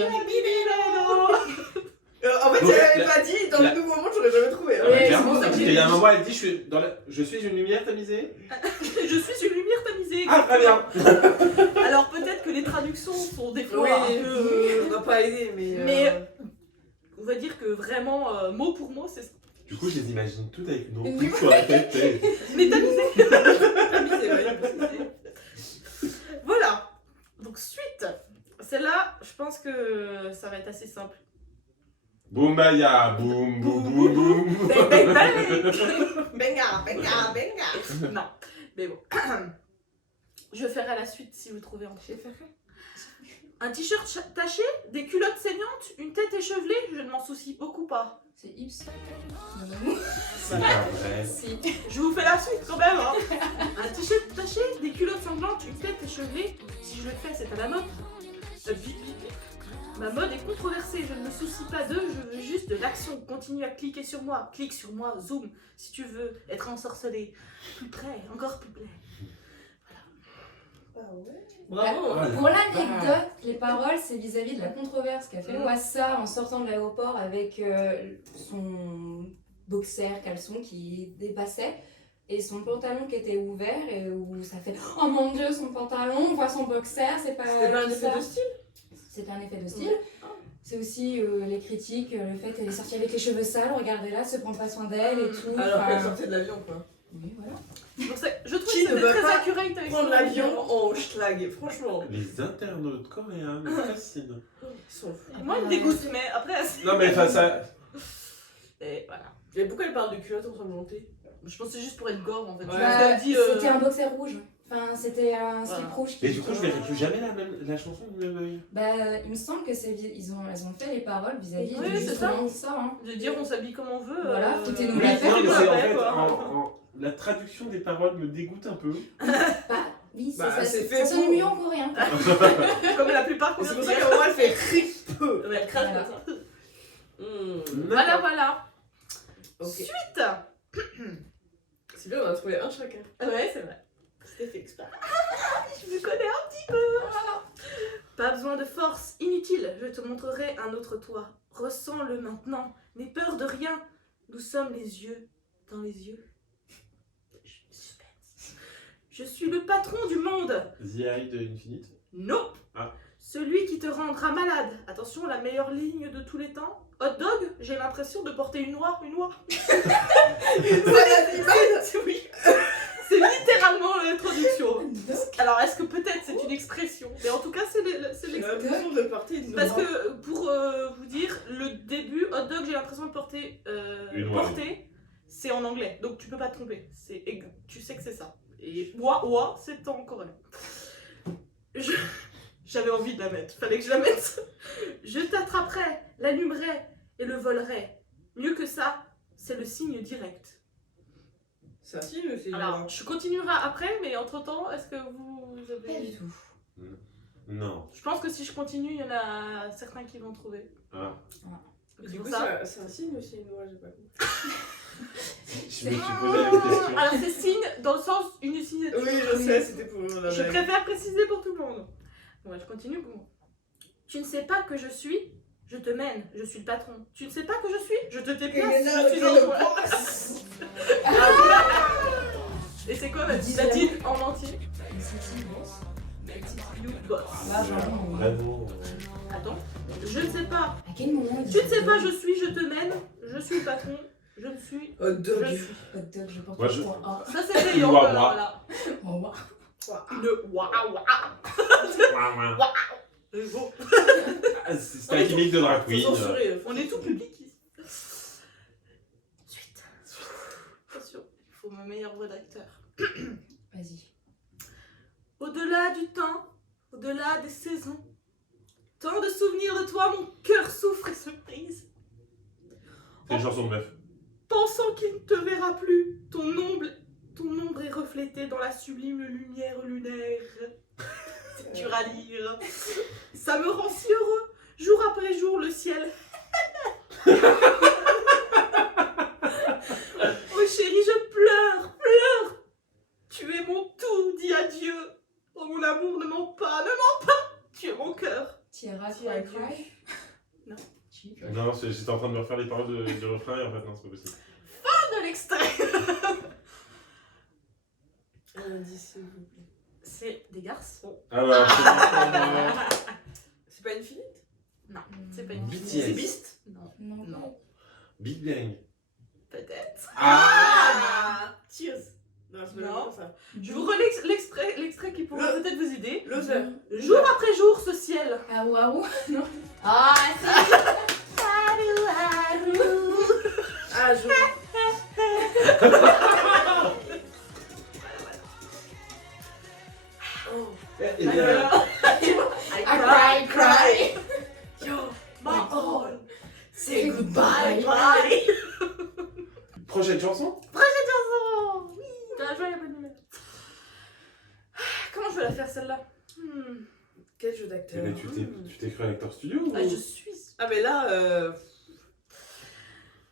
En fait, Donc, si elle avait la- pas dit dans la- le nouveau monde, j'aurais jamais trouvé. Hein. Ah bah, Ouais, clairement, c'est pour ça que parce j'ai qu'il y a un dit. moment, elle dit je suis une lumière tamisée. Je suis une lumière tamisée. Ah, très bien. Alors peut-être que les traductions sont des fois Oui, un peu... on n'a pas aidé, mais. Mais on va dire que vraiment, mot pour mot, c'est ça. Du coup, je les imagine toutes avec une Oui. roue sur la tête. Mais tamisé. Tamisé, ouais. Voilà. Donc suite. Celle-là, je pense que ça va être assez simple. Boum baya, boum boum boum boum. Bang, bang, bang. Benga, benga, benga. Non, mais bon. Je ferai la suite si vous trouvez en fait. Un t-shirt taché, des culottes saignantes, une tête échevelée, je ne m'en soucie beaucoup pas. C'est Ips. C'est pas vrai. Si. Je vous fais la suite quand même. Hein. Un t-shirt taché, des culottes sanglantes, une tête échevelée, si je le fais c'est à la mode. Ma mode est controversée, je ne me soucie pas d'eux, je veux juste de l'action. Continue à cliquer sur moi, clique sur moi, zoom, si tu veux être ensorcelé. Plus près, encore plus près. Ah ouais. Bravo. Voilà. Pour l'anecdote, les paroles, c'est vis-à-vis de la controverse qu'a fait Wassa en sortant de l'aéroport avec son boxer caleçon qui dépassait et son pantalon qui était ouvert et où ça fait « Oh mon Dieu, son pantalon, on voit son boxer, c'est pas C'était pas un tout effet ça. de style? C'est un effet de style. C'est aussi les critiques, le fait qu'elle est sortie avec les cheveux sales, regardez-là, se prend pas soin d'elle et tout. Alors qu'elle enfin, sortait de l'avion, quoi. oui, voilà. Donc je trouve Qui que ne c'était veut très pas accurate avec Prendre son l'avion avion. en schlag, franchement. Les internautes coréens me fascinent. Ils sont fous. Moi, il me dégoûte, mais après. Non, mais enfin, ça. Et voilà. Et pourquoi elle parle de culotte ensanglanté? Je pense que c'est juste pour être gore en fait. Ouais. Parce qu'elle dit, C'était un boxer rouge. Enfin, c'était un slip Voilà. rouge. Mais du coup, je verrai plus jamais la chanson de Boy. Bah, il me semble que elles ont fait les paroles vis-à-vis Oui, de c'est justement ça. Hein. de dire on s'habille comme on veut. Voilà, foutez-nous Oui, la non, paix. mais Faites-nous c'est la en paix, fait, quoi. la traduction des paroles me dégoûte un peu. Bah, oui, Bah, ça, c'est ça fait sonne pour. mieux en coréen. quoi. Comme la plupart qu'on C'est pour vient ça de qu'à un dire. moment elle fait rip. Ouais, elle crache Voilà. comme ça. Hmm. Voilà, voilà. Ok. Suite. C'est bien, on a trouvé un chacun. Ouais, c'est vrai. C'était fait exprès. Je me connais un petit peu. Pas besoin de force, inutile. Je te montrerai un autre toi. Ressens-le maintenant. N'aie peur de rien. Nous sommes les yeux dans les yeux. Suspense. Je suis le patron du monde. The Eye de Infinite. Non. Ah. Celui qui te rendra malade. Attention, la meilleure ligne de tous les temps. Hot dog, j'ai l'impression de porter une noix, une noix. Oui. C'est littéralement l'introduction. Alors, est-ce que peut-être c'est une expression? Mais en tout cas, c'est J'ai l'expression. l'impression de porter une Parce noix. que, pour vous dire, le début, hot dog, j'ai l'impression de porter. Une noix, Porter, c'est en anglais. Donc, tu peux pas te tromper. Tu sais que c'est ça. Et wa, c'est en coréen. J'avais envie de la mettre. Fallait que je la mette. Je t'attraperai, l'allumerai et le volerai. Mieux que ça, c'est le signe direct. C'est un signe ou c'est une Alors, noix? je continuerai après, mais entre-temps, est-ce que vous Pas avez... du tout. Non. Je pense que si je continue, il y en a certains qui vont trouver. Ah. C'est Du pour coup, ça. c'est un signe ou c'est une noix? J'ai pas compris. Je me suis posé la même question. Alors, c'est signe dans le sens une signature. Oui, je sais, c'était pour la Je blague. préfère préciser pour tout le monde. Ouais, je continue pour moi. Tu ne sais pas que je suis, je te mène, je suis le patron. Tu ne sais pas que je suis, je te déplace, je suis dans Et c'est quoi la titre en entier? You boss. Ah, vraiment. Vraiment. Attends, je ne sais pas. À quel moment Tu ne sais pas, je suis, je te mène, je suis le patron, je ne suis. Hot dog. Je suis. Hot dog, je porte Moi, le je- point A. Ça c'est payant, Ouah, voilà. ouah. Voilà. Au revoir. Une waouh C'est beau. Ah, c'est un gimmick de drag Faut queen. censurer. On est tout public ici. Suite. Attention, il faut ma meilleure voix d'acteur. Vas-y. Au-delà du temps, au-delà des saisons, tant de souvenirs de toi, mon cœur souffre et se brise. C'est une chanson de meuf. Pensant qu'il ne te verra plus, ton ombre est reflétée dans la sublime lumière lunaire. C'est dur à lire. Ça me rend si heureux, jour après jour, le ciel. Oh chérie, je pleure. Tu es mon tout, dis adieu. Oh mon amour, ne mens pas. Tu es mon cœur. Tierra Tierra Cry Cry. Non. Cheap. Non, j'étais en train de me refaire les paroles du refrain et en fait, non, c'est pas possible. De l'extrait. Un indice, s'il vous plaît. C'est des garçons. Ah bah, c'est C'est pas Infinite? Non, c'est pas une BTS. C'est Beast? Non. Non. Non. Big Bang. Peut-être. Ah Tears. Non, c'est pas Non. comme ça. Je vous relais l'extrait qui pourrait peut-être vous aider. Loser. Jour après jour, ce ciel. Ah waouh. Non. Ah, c'est... Ah, je... Oh. Et bien, I I cry, cry. Yo, my all. Say Say goodbye, goodbye, bye. prochaine chanson? Oui, dans la joie, il y a pas de numéro. Comment je vais la faire celle-là? Quel jeu d'acteur? Eh ben, tu t'es cru à Actor Studio ou... Ah, je suis. Ah, mais là,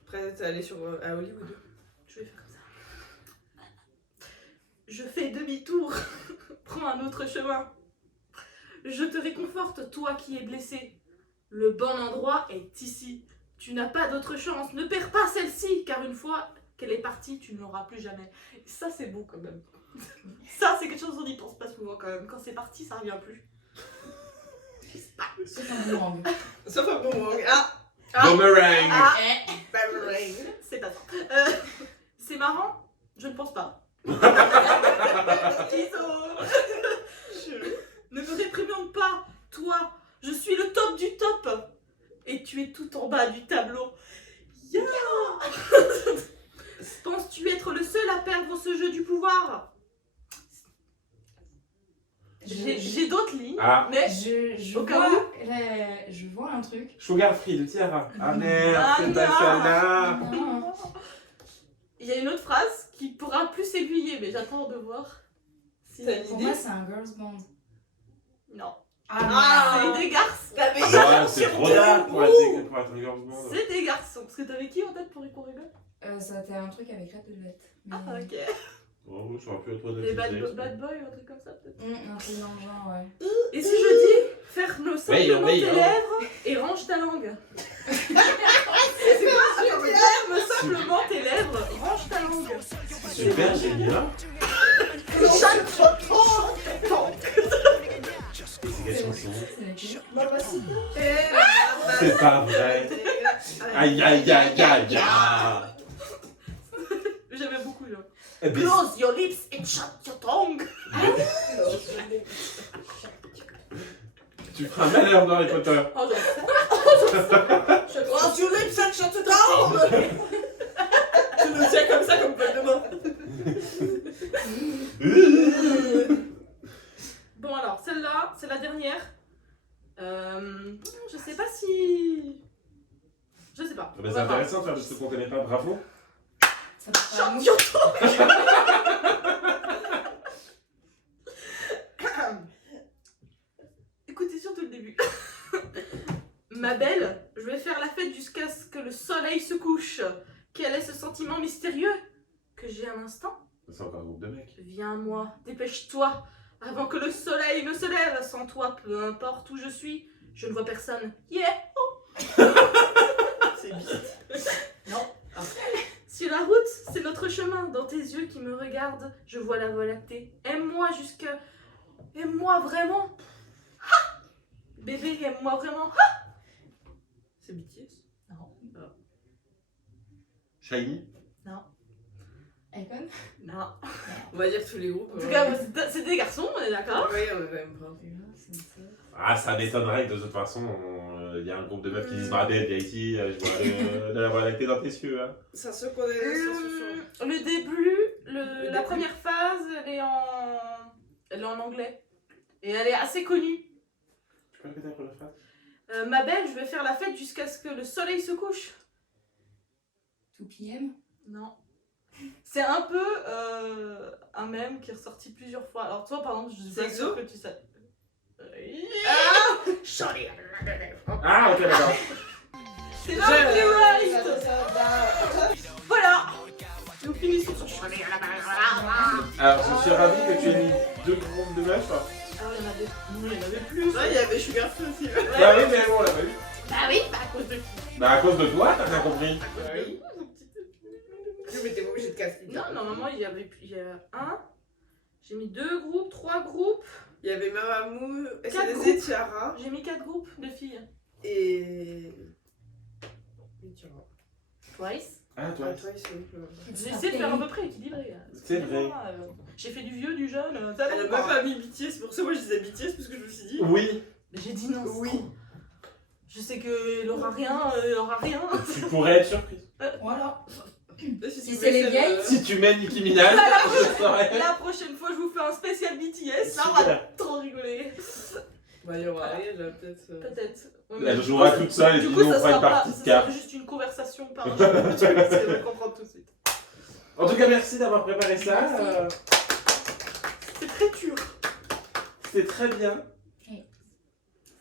prête à aller sur, à Hollywood. Je vais faire comme ça. Je fais demi-tour. Prends un autre chemin. Je te réconforte, toi qui es blessé. Le bon endroit est ici. Tu n'as pas d'autre chance. Ne perds pas celle-ci, car une fois qu'elle est partie, tu ne l'auras plus jamais. Et ça, c'est beau quand même. Ça, c'est quelque chose qu'on n'y pense pas souvent quand même. Quand c'est parti, ça revient plus. C'est un boomerang. Sauf un boomerang. Ah! Boomerang. Ah, Boomerang. c'est pas ça. C'est marrant? Je ne pense pas. Ne me réprimande pas, toi. Je suis le top du top. Et tu es tout en bas du tableau. Yeah. Penses-tu être le seul à perdre ce jeu du pouvoir? J'ai d'autres lignes, Ah. mais Je Au cas vois, je vois un truc. Sugar Free de Tiara. Ah merde, Ah, c'est pas non. celle-là. Non. il y a une autre phrase qui pourra plus aiguiller, mais j'attends de voir. Si... T'as une Pour idée? moi, c'est un girls band. Non. Ah. C'est des garçons. Ouais, c'est trop tard pour être un girls band. C'est des garçons. Parce que t'avais qui en tête pour qu'on rigole? Ça a un truc avec Red Velvet. Mais... Ah, ok. Oh, je saurais plus à toi de Des bad boy ou un truc comme ça, peut-être. Un truc dans le genre, ouais. Et si je dis ferme Meilleur, simplement tes meilleur. lèvres et range ta langue? Ferme simplement tes lèvres, range ta langue. Super génial. Et c'est quelle chanson? C'est laquelle? C'est pas vrai. Aïe aïe aïe aïe aïe. J'aimais beaucoup là. Eh ben, Close your lips and shut your tongue. tu feras un malheur dans Harry Potter. Oh, j'en sais. Oh, tu l'es, ça chante down! Tu le tiens comme ça, comme Voldemort. Bon alors, celle-là, c'est la dernière. Je sais pas si... Je sais pas. Ah ben, On c'est va voir. intéressant de faire des trucs qu'on connaît pas, bravo. Ça peut pas nous. Écoutez surtout le début. Ma belle, je vais faire la fête jusqu'à ce que le soleil se couche. Quel est ce sentiment mystérieux que j'ai un instant? C'est encore un groupe de mecs. Viens à moi, dépêche-toi, avant que le soleil ne se lève. Sans toi, peu importe où je suis, je ne vois personne. Yeah! C'est Beast. Non. Ah. Si la route, c'est notre chemin, dans tes yeux qui me regardent, je vois la voie lactée. Aime-moi jusqu'à... Aime-moi vraiment. Ha! Bébé, aime-moi vraiment. Ha! C'est BTS. Non. Shiny. Icon? Non. On va dire tous les groupes. En tout cas, c'est des garçons, on est d'accord? Oui, on a quand même pas. Ah, ça m'étonnerait que de toute façon, il y a un groupe de meufs qui disent Bradel, viens ici, je vois la voie lactée dans tes yeux. Hein. Ça se connaît. Le début, la début. première phase, elle est en anglais. Et elle est assez connue. Tu peux répéter la première phrase? Ma belle, je vais faire la fête jusqu'à ce que le soleil se couche. 2 PM? Non. C'est un peu un mème qui est ressorti plusieurs fois. Alors toi, par exemple, je sais pas Sexo que tu sais. Ah, ok, d'accord. C'est Lovely Right. Voilà. Nous finissons sur... Alors, je suis ravi que tu aies mis deux groupes de meufs. Ah ouais, il y en avait. Non, il y en avait plus. Ouais, il y avait Sugar Free aussi. Bah oui, mais bon, on l'a pas vu. Bah oui, bah à cause de qui? Bah à cause de toi, t'as bien compris. Oui. Mais t'es pas obligé de casser. Non, normalement, il y avait un. J'ai mis 2 groupes, 3 groupes. Il y avait Mamamoo, Quatre SNZ, Tiara J'ai mis 4 groupes de filles. et Tiara. Twice. Ah, toi. Ah, toi, ils sont... J'ai essayé de faire à peu près équilibré. C'est vrai. J'ai fait du vieux, du jeune. Ça Elle a va même pas. pas mis BTS, pour ça moi je disais BTS parce que je me suis dit... Oui, J'ai dit non. Oui. Je sais qu'il aura rien, il aura rien. tu pourrais être surprise. Voilà. Là, Si tu c'est les mets vieilles, Si tu mets Nicki Minaj, je saurais. La prochaine fois, je vous fais un spécial BTS. Là, on va Super. trop rigoler. Bah, il y aura rien, là, peut-être... Peut-être. Ouais, Elle mais jouera du coup, toute seule et du puis coup, nous on ça fera une sera pas, partie de ça cartes. sera juste une conversation par jeu. Tu vas comprendre tout de suite. En tout cas, merci d'avoir préparé ça. Merci. C'est très dur. C'était très bien. Oui.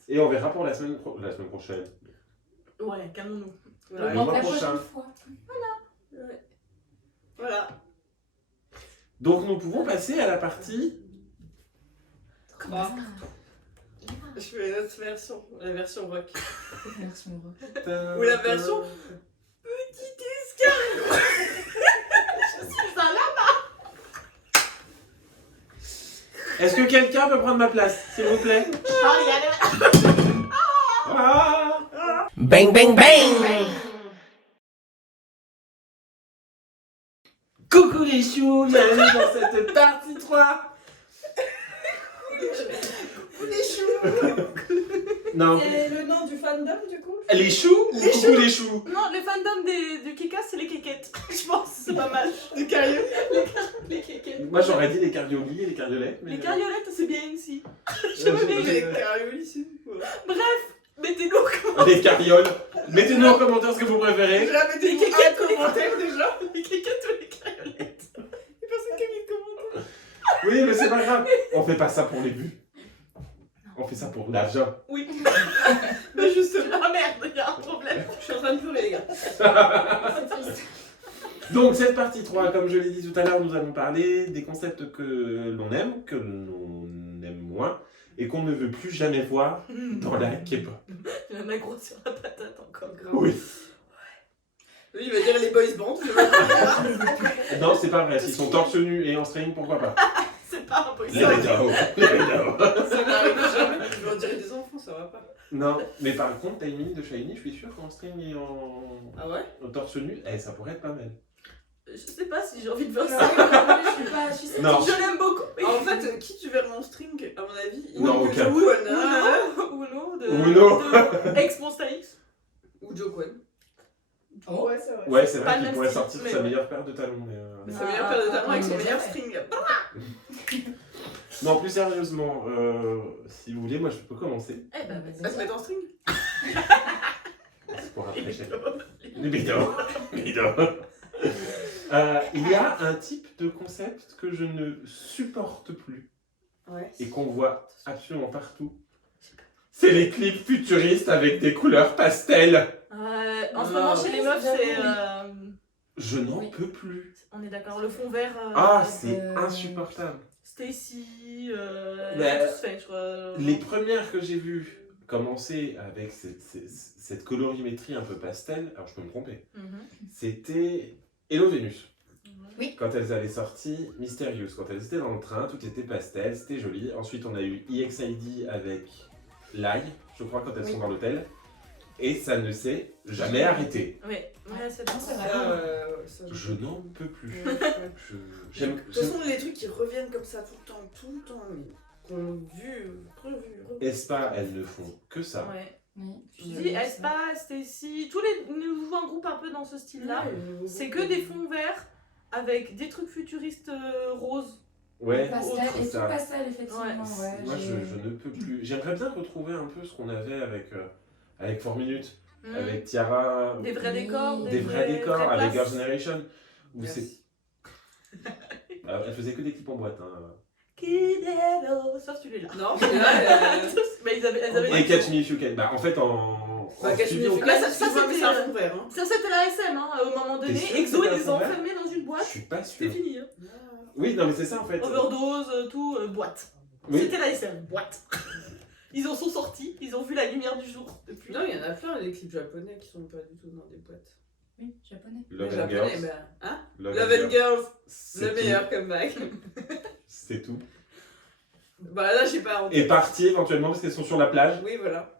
Et on verra pour la semaine prochaine. Ouais, calmons-nous. Voilà. Le la mois prochaine prochain. fois. Ouais. Voilà. Donc nous pouvons passer à la partie. Ah. Je fais une autre version, la version rock. Version rock. Ou la version Petit escargot. C'est un là. Est-ce que quelqu'un peut prendre ma place, s'il vous plaît? Ah. Bang bang bang! Coucou les choux, bienvenue dans cette partie 3. Les choux. Non, C'est le nom du fandom du coup? les choux ou coucou les choux? Non, le fandom du Keka, c'est les kékettes. Je pense que c'est pas mal. Du carrière. Les kékettes. Moi j'aurais dit les cardiolis et les cardiolettes. mais- Les carriolettes, c'est bien aussi. Les carrioles ici. Voilà. Mettez-nous comment. Les carrioles. Mettez-nous en commentaire ce que vous préférez. Déjà, mettez Les un kékettes ou les commentaire déjà. Les kékettes ou les cariolettes. Il y a personne qui a mis de commentaire. Oui, mais c'est pas grave. On fait pas ça pour les vues. On fait ça pour l'argent. Oui. Mais justement, Ah merde, il y a un problème. je suis en train de pleurer les gars. C'est triste. Donc cette partie 3, comme je l'ai dit tout à l'heure, nous allons parler des concepts que l'on aime, que l'on aime moins, et qu'on ne veut plus jamais voir dans la K-pop. Il y en a gros sur la patate encore. Grave. Oui. Lui, il va dire les boys bands. je vais pas Non, c'est pas vrai. S'ils sont torse nu et en string, pourquoi pas? C'est pas impossible. Les rideaux. Les rideaux. dire. Ça n'arrive jamais. Je vais en dire des enfants, ça va pas. Non, mais par contre, Taimi de Shiny, je suis sûr qu'en string et Ah ouais? en torse nu, ça pourrait être pas mal. Je sais pas si j'ai envie de voir Non, ça. je suis pas. Je suis Non. Je l'aime beaucoup. En fait, qui tu verras en string, à mon avis? Non, Ou aucun. Joe Kwon, Uno de. Uno. de Ex-Monsta X. Ou Joe Kwon. Oh. Ouais, c'est vrai. Ouais, c'est Pas vrai le qu'il même pourrait style, sortir mais sa ouais. meilleure paire de talons. Mais, Sa meilleure paire de talons avec son mais meilleur jamais. string. Non, plus sérieusement, si vous voulez, moi je peux commencer. Eh ben, Elle se met en string? C'est pour vas-y. après chef. Les bidons. Il y a un type de concept que je ne supporte plus Ouais. et qu'on voit absolument partout. C'est les clips futuristes avec des couleurs pastel. En ce moment, chez les meufs, c'est. Je n'en Oui. peux plus. On est d'accord, le fond vert. Ah, c'est Euh, insupportable. Stacy. Mais- tout se fait, je crois. Les premières que j'ai vues commencer avec cette colorimétrie un peu pastel, alors je peux me tromper, Mhm. c'était Hello Vénus. Oui. Quand elles avaient sorti Mysterious, quand elles étaient dans le train, tout était pastel, c'était joli. Ensuite, on a eu EXID avec Lai, je crois, quand elles Oui. sont dans l'hôtel. Et ça ne s'est jamais arrêté. Oui, ouais, c'est bon. Non, c'est vrai. Ça, Je n'en peux plus. Ouais. Je- J'aime. De toute façon, les trucs qui reviennent comme ça tout le temps, mais qu'on a vu, revu. Espa, elles ne font que ça. Ouais. Oui. Je dis, Espa, Stacy, tous les nouveaux groupes un peu dans ce style-là, c'est que des fonds verts avec des trucs futuristes roses. Ouais, Pastel c'est et tout ça. pastel, effectivement. Ouais. Ouais, Moi, je ne peux plus. J'aimerais bien retrouver un peu ce qu'on avait avec 4 minutes, Mm. avec Tiara, Des vrais Oui. décors. des vrais décors, vraies avec Girl places. Generation. Où c'est... Merci. Elle faisait que des clips en boîte. Hein. Kidero, sauf celui-là. Non, mais là, Mais elles avaient Et Catch Me If You Can. Bah, en fait, en Catch Me studio, If You Là, Can, ça, excuse-moi, mais c'était, c'est un fond vert. Hein. Ça, c'était la SM, hein, au moment donné. T'es sûr Exo, que ils c'était les un ont fond vert enfermés dans une je boîte. suis pas C'était sûr. fini. Hein. Oui, non, mais c'est ça en fait. Overdose, tout, boîte. Oui. C'était la SM, boîte. Ils en sont sortis, ils ont vu la lumière du jour depuis. Non, il y en a plein, les clips japonais qui sont pas du tout dans des boîtes. Oui, japonais. Love Les and japonais, Girls. bah, hein Love Love and and Girls, C'est le tout. meilleur comeback. C'est tout. Bah là, j'ai pas en Et tête. partie éventuellement parce qu'elles sont sur la plage. Oui, voilà.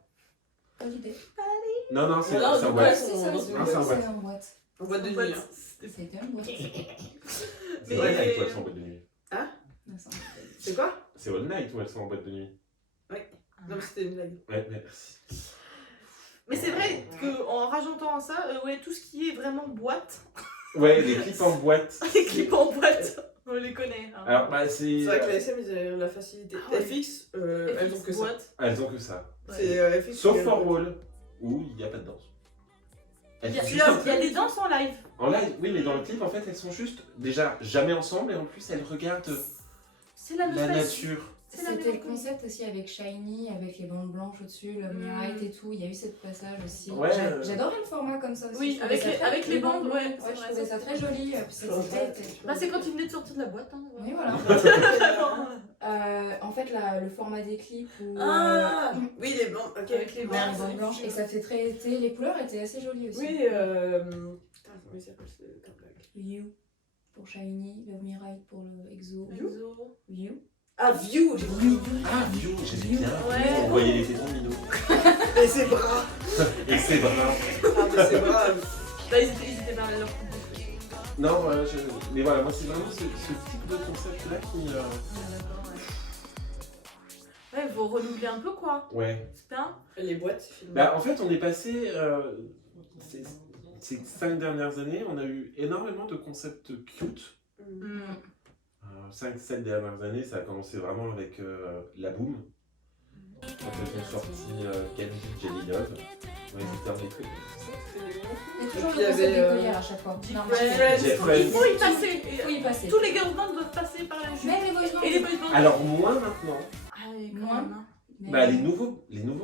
Holiday. Non, c'est Non, c'est en du boîte. coup, C'est ça, dans c'est une Ah, c'est en c'est boîte. en boîte. En boîte de nuit. Boîte. Hein. C'était en boîte. C'est Mais- All Night où elles sont en boîte de nuit. Non, c'est en boîte. C'est quoi C'est All Night où elles sont en boîte de nuit. Non, mais c'était une blague. Ouais, merci. Mais c'est vrai qu'en rajoutant ça, ouais, tout ce qui est vraiment boîte, Ouais, les clips en boîte. les clips en boîte, on les connaît. Hein. Alors, bah, c'est. C'est vrai que la SM, ils ont la facilité. Ah ouais. FX, elles ont que ça. boîte. Elles ont que ça. Ouais. C'est FX. Sauf qui For gagne. Wall, où il n'y a pas de danse. Elles Il y, a, sont il juste y a- en- il y a des danses en live. En live, oui, mais dans le clip, en fait, elles sont juste déjà jamais ensemble et en plus, elles regardent C'est la la nouvelle. nature. C'est la C'était le mélancolie. concept aussi avec Shiny, avec les bandes blanches au-dessus, le Moonlight et tout. Il y a eu cette passage aussi. Ouais, J'adorais le format comme ça aussi. Oui, Je trouvais avec ça les- très- avec les bandes, bandes, ouais, je c'est vrai, trouvais ça, ça très c'est joli. Puis c'était très- Bah, c'est quand il venait de sortir de la boîte. Hein. Oui, voilà. En fait, le format des clips où. Ah oui, les bandes. Ok. Avec les les bandes. bandes blanches. Et ça fait très été. Les couleurs étaient assez jolies aussi. Oui, putain, comment il s'appelle ce comeback You pour Shiny, Love Me Right pour le EXO. Enzo. You. Ah, View j'ai dit. Ah, View, j'aimais bien. Ouais. On voyait les tétons minot. Et ses bras. Et ses bras. Ah, mais c'est brave. Bah, ils étaient pas mal leur coupe. Non, voilà, mais voilà, moi, c'est vraiment ce type de concept-là qui. Ouais, il faut renouveler un peu quoi. Ouais. C'est bien. Les boîtes, c'est fini. Bah, en fait, on est passé. Ces 5 dernières années, on a eu énormément de concepts cute. Mm. 5-7 dernières années, ça a commencé vraiment avec la boom. Quand elles ont sorti Candy Jelly Love. Ouais, c'était un des trucs. Il y a toujours puis, le il y concept avait, d'écolière à chaque fois. Deep Non, Red. Jeff Il Friends. faut y passer. il faut y passer. Tous les girls bands doivent passer par la jupe. Même les boys bands. Et les boys bands. Alors, moins maintenant. Ah, oui, quand Moins. même. Hein. Mais- Bah, les nouveaux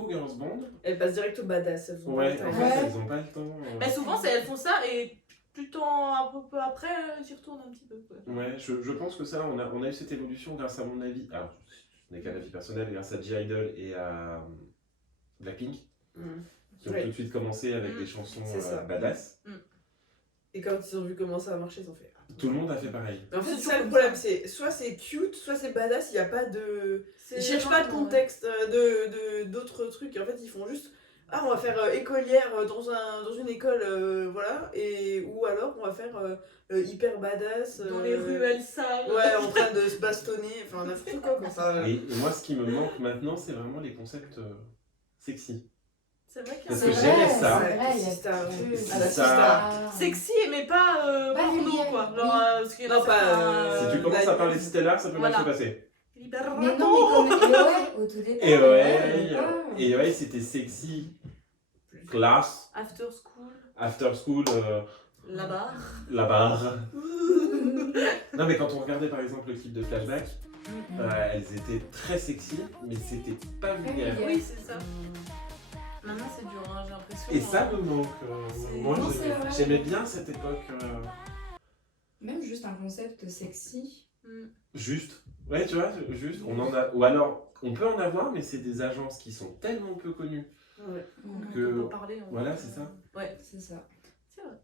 girls band, Elles passent direct au badass. Elles ont ouais, pas en le temps. fait, Ouais. elles ont pas le temps. Bah, souvent, elles font ça et plus de temps un peu après, j'y retourne un petit peu. Quoi. Ouais, je pense que ça, on a eu cette évolution grâce à mon avis. Alors, ce n'est qu'un avis personnel, grâce à G-Idol et à Blackpink, Mm. qui ont Ouais. tout de suite commencé avec Mm. des chansons C'est ça. badass. Et quand ils ont vu comment ça a marché, ils ont fait. Tout le monde a fait pareil. Mais en fait, C'est c'est toujours ça le comme problème, ça. c'est soit c'est cute, soit c'est badass, il n'y a pas de. C'est Ils cherchent pas de vraiment, contexte d'autres trucs. En fait, ils font juste. Ah, on va faire écolière dans une école, voilà. Ou alors, on va faire hyper badass. Dans les ruelles sales. Ouais, en train de se bastonner. Enfin, n'importe quoi comme ça. Et moi, ce qui me manque maintenant, c'est vraiment les concepts sexy. C'est vrai qu'il y a Parce C'est que vrai, j'aimais ça. c'est vrai, il y a Star, plus- c'est à la ça. Star. sexy, mais pas Pas porno, vulgaire, quoi. oui. Genre, parce qu'il y en a Non, pas, certains, Si tu commences à la- parler de Stellar, ça peut mal Voilà. se passer. Libération. Mais non, mais comme EOA au tout départ. Et ouais, ouais, c'était sexy, classe, After school, after school, la barre. la barre. Non, mais quand on regardait par exemple le clip de Flashback, elles étaient très sexy, mais c'était pas vulgaire. vulgaire. Oui, c'est ça. Maintenant, c'est dur, hein, j'ai l'impression. Et ça me manque. C'est- Moi, Non, c'est vrai. j'aimais bien cette époque. Même juste un concept sexy. Juste. Ouais, tu vois, juste. On en a. Ou alors, on peut en avoir, mais c'est des agences qui sont tellement peu connues. Ouais. On que- peut en parler. Voilà, c'est ça. Ouais, C'est ça. c'est vrai.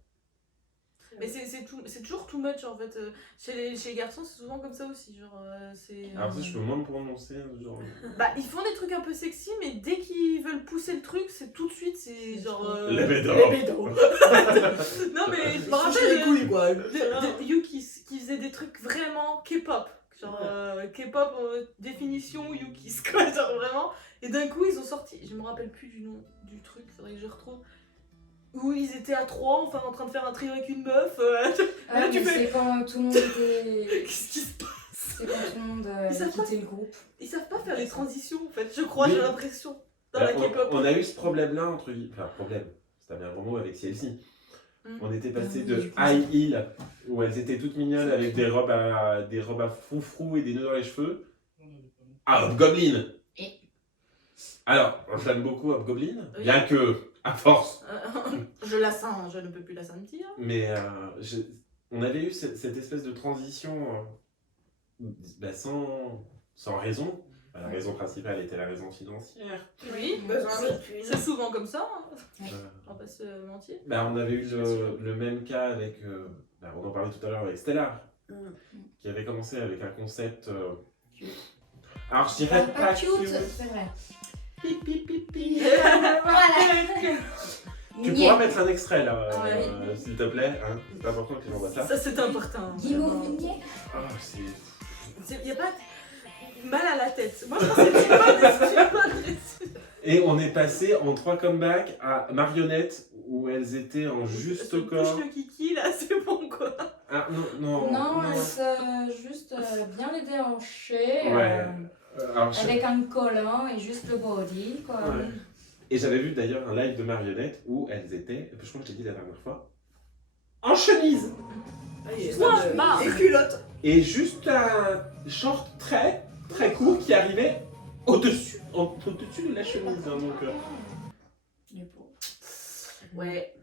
Mais c'est toujours too much en fait. Chez les garçons, c'est souvent comme ça aussi. Genre, c'est. Alors, ça, je peux moins me prononcer. Genre... Bah, ils font des trucs un peu sexy, mais dès qu'ils veulent pousser le truc, c'est tout de suite, c'est genre. Les bédos. Les bédos. Non, mais je me Ils touchent les rappelle couilles, quoi. de You qui faisait des trucs vraiment K-pop. Genre, K-pop, définition You-Kiss, quoi. Genre vraiment. Et d'un coup, ils ont sorti. Je me rappelle plus du nom du truc, faudrait que je retrouve. Où ils étaient à 3, enfin en train de faire un trio avec une meuf. Ah, Là, tu mais fais- c'est quand tout le monde était. Qu'est-ce qui se passe? C'est quand tout le monde Ils savent pas- quittait le groupe. Ils savent pas faire les transitions en fait, je crois, Oui. j'ai l'impression. Dans la K-pop. on a eu ce problème-là entre. Enfin, problème. C'est un bien gros mot avec CLC. On était passé de Oui, High Heel, où elles étaient toutes mignonnes avec des robes à froufrou et des nœuds dans les cheveux, à Hobgoblin. Et- Alors, j'aime beaucoup Hobgoblin, Oui. bien que, à force, Je la sens, je ne peux plus la sentir. mais on avait eu cette espèce de transition bah, sans raison, La raison principale était la raison financière. Oui, c'est souvent comme ça, hein. On va pas se mentir. On avait eu le même cas avec, on en parlait tout à l'heure avec Stellar, qui avait commencé avec un concept. Alors je dirais pas cute, cute. c'est vrai. Pip, pip, pip, pip. Voilà. Tu pourras mettre un extrait là, Ouais. s'il te plaît. Hein, c'est important que les gens voient ça. Ça, c'est important. Guimauve Mignet. Ah, c'est. Il n'y a pas mal à la tête. Moi, je pense que c'est une bonne réussite. Et on est passé en 3 comebacks à Marionnette où elles étaient en juste Tu corps. touches le kiki, là, c'est bon, quoi. Ah non. Non, elles juste bien les déhancher. Ouais. Alors, Avec un collant et juste le body, quoi. Ouais. Et j'avais vu d'ailleurs un live de Marionnette où elles étaient, je crois que je l'ai dit la dernière fois, en chemise Et culotte. et juste un short très très court qui arrivait au-dessus de la chemise. Hein, donc, Les pauvres. Ouais.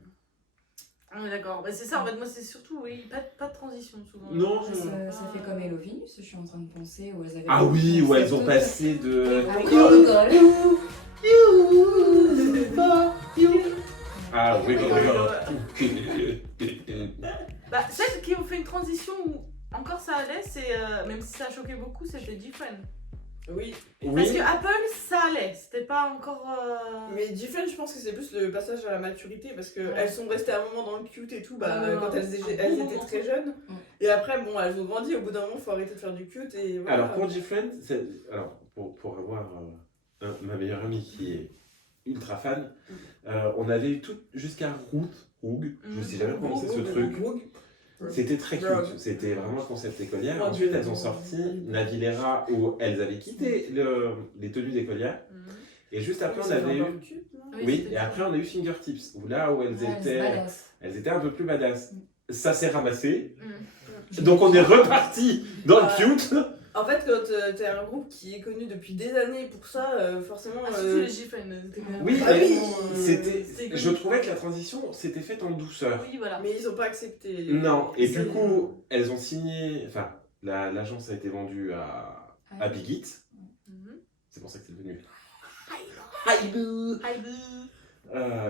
Ah, d'accord. Bah, c'est ça, en fait, moi, c'est surtout, oui, pas de transition, souvent. Non, Ça fait comme Hello Venus, je suis en train de penser, où elles avaient... Ah oui, où elles ont passé de... Avec le rigole. Ah oui, Bah, celles qui ont fait une transition où encore ça allait, c'est, même si ça a choqué beaucoup, c'était Different. Oui. Parce que Apple, ça allait, c'était pas encore... Mais Different, je pense que c'est plus le passage à la maturité parce que Ouais. elles sont restées un moment dans le cute et tout, Ouais, quand elles étaient très jeunes. Ouais. Et après, bon, elles ont grandi, au bout d'un moment, il faut arrêter de faire du cute et voilà. Alors pour Different, pour avoir ma meilleure amie qui est ultra fan, on avait eu tout jusqu'à Roug, je sais jamais prononcer ce truc. C'était très cute, c'était vraiment un concept écolière. Ensuite, elles ont sorti Navilera où elles avaient quitté les tenues d'écolière. Et juste après, on avait eu. Oui, et après, on a eu Fingertips, où là où elles étaient un peu plus badass. Ça s'est ramassé. Donc, on est reparti dans le cute. En fait, quand t'es un groupe qui est connu depuis des années pour ça, forcément. surtout les Different. Oui, Ah mais oui. je trouvais que la transition s'était faite en douceur. Oui, voilà. Mais ils ont pas accepté. Non, et du coup, elles ont signé. Enfin, l'agence a été vendue à Big Hit. C'est pour ça que c'est devenu.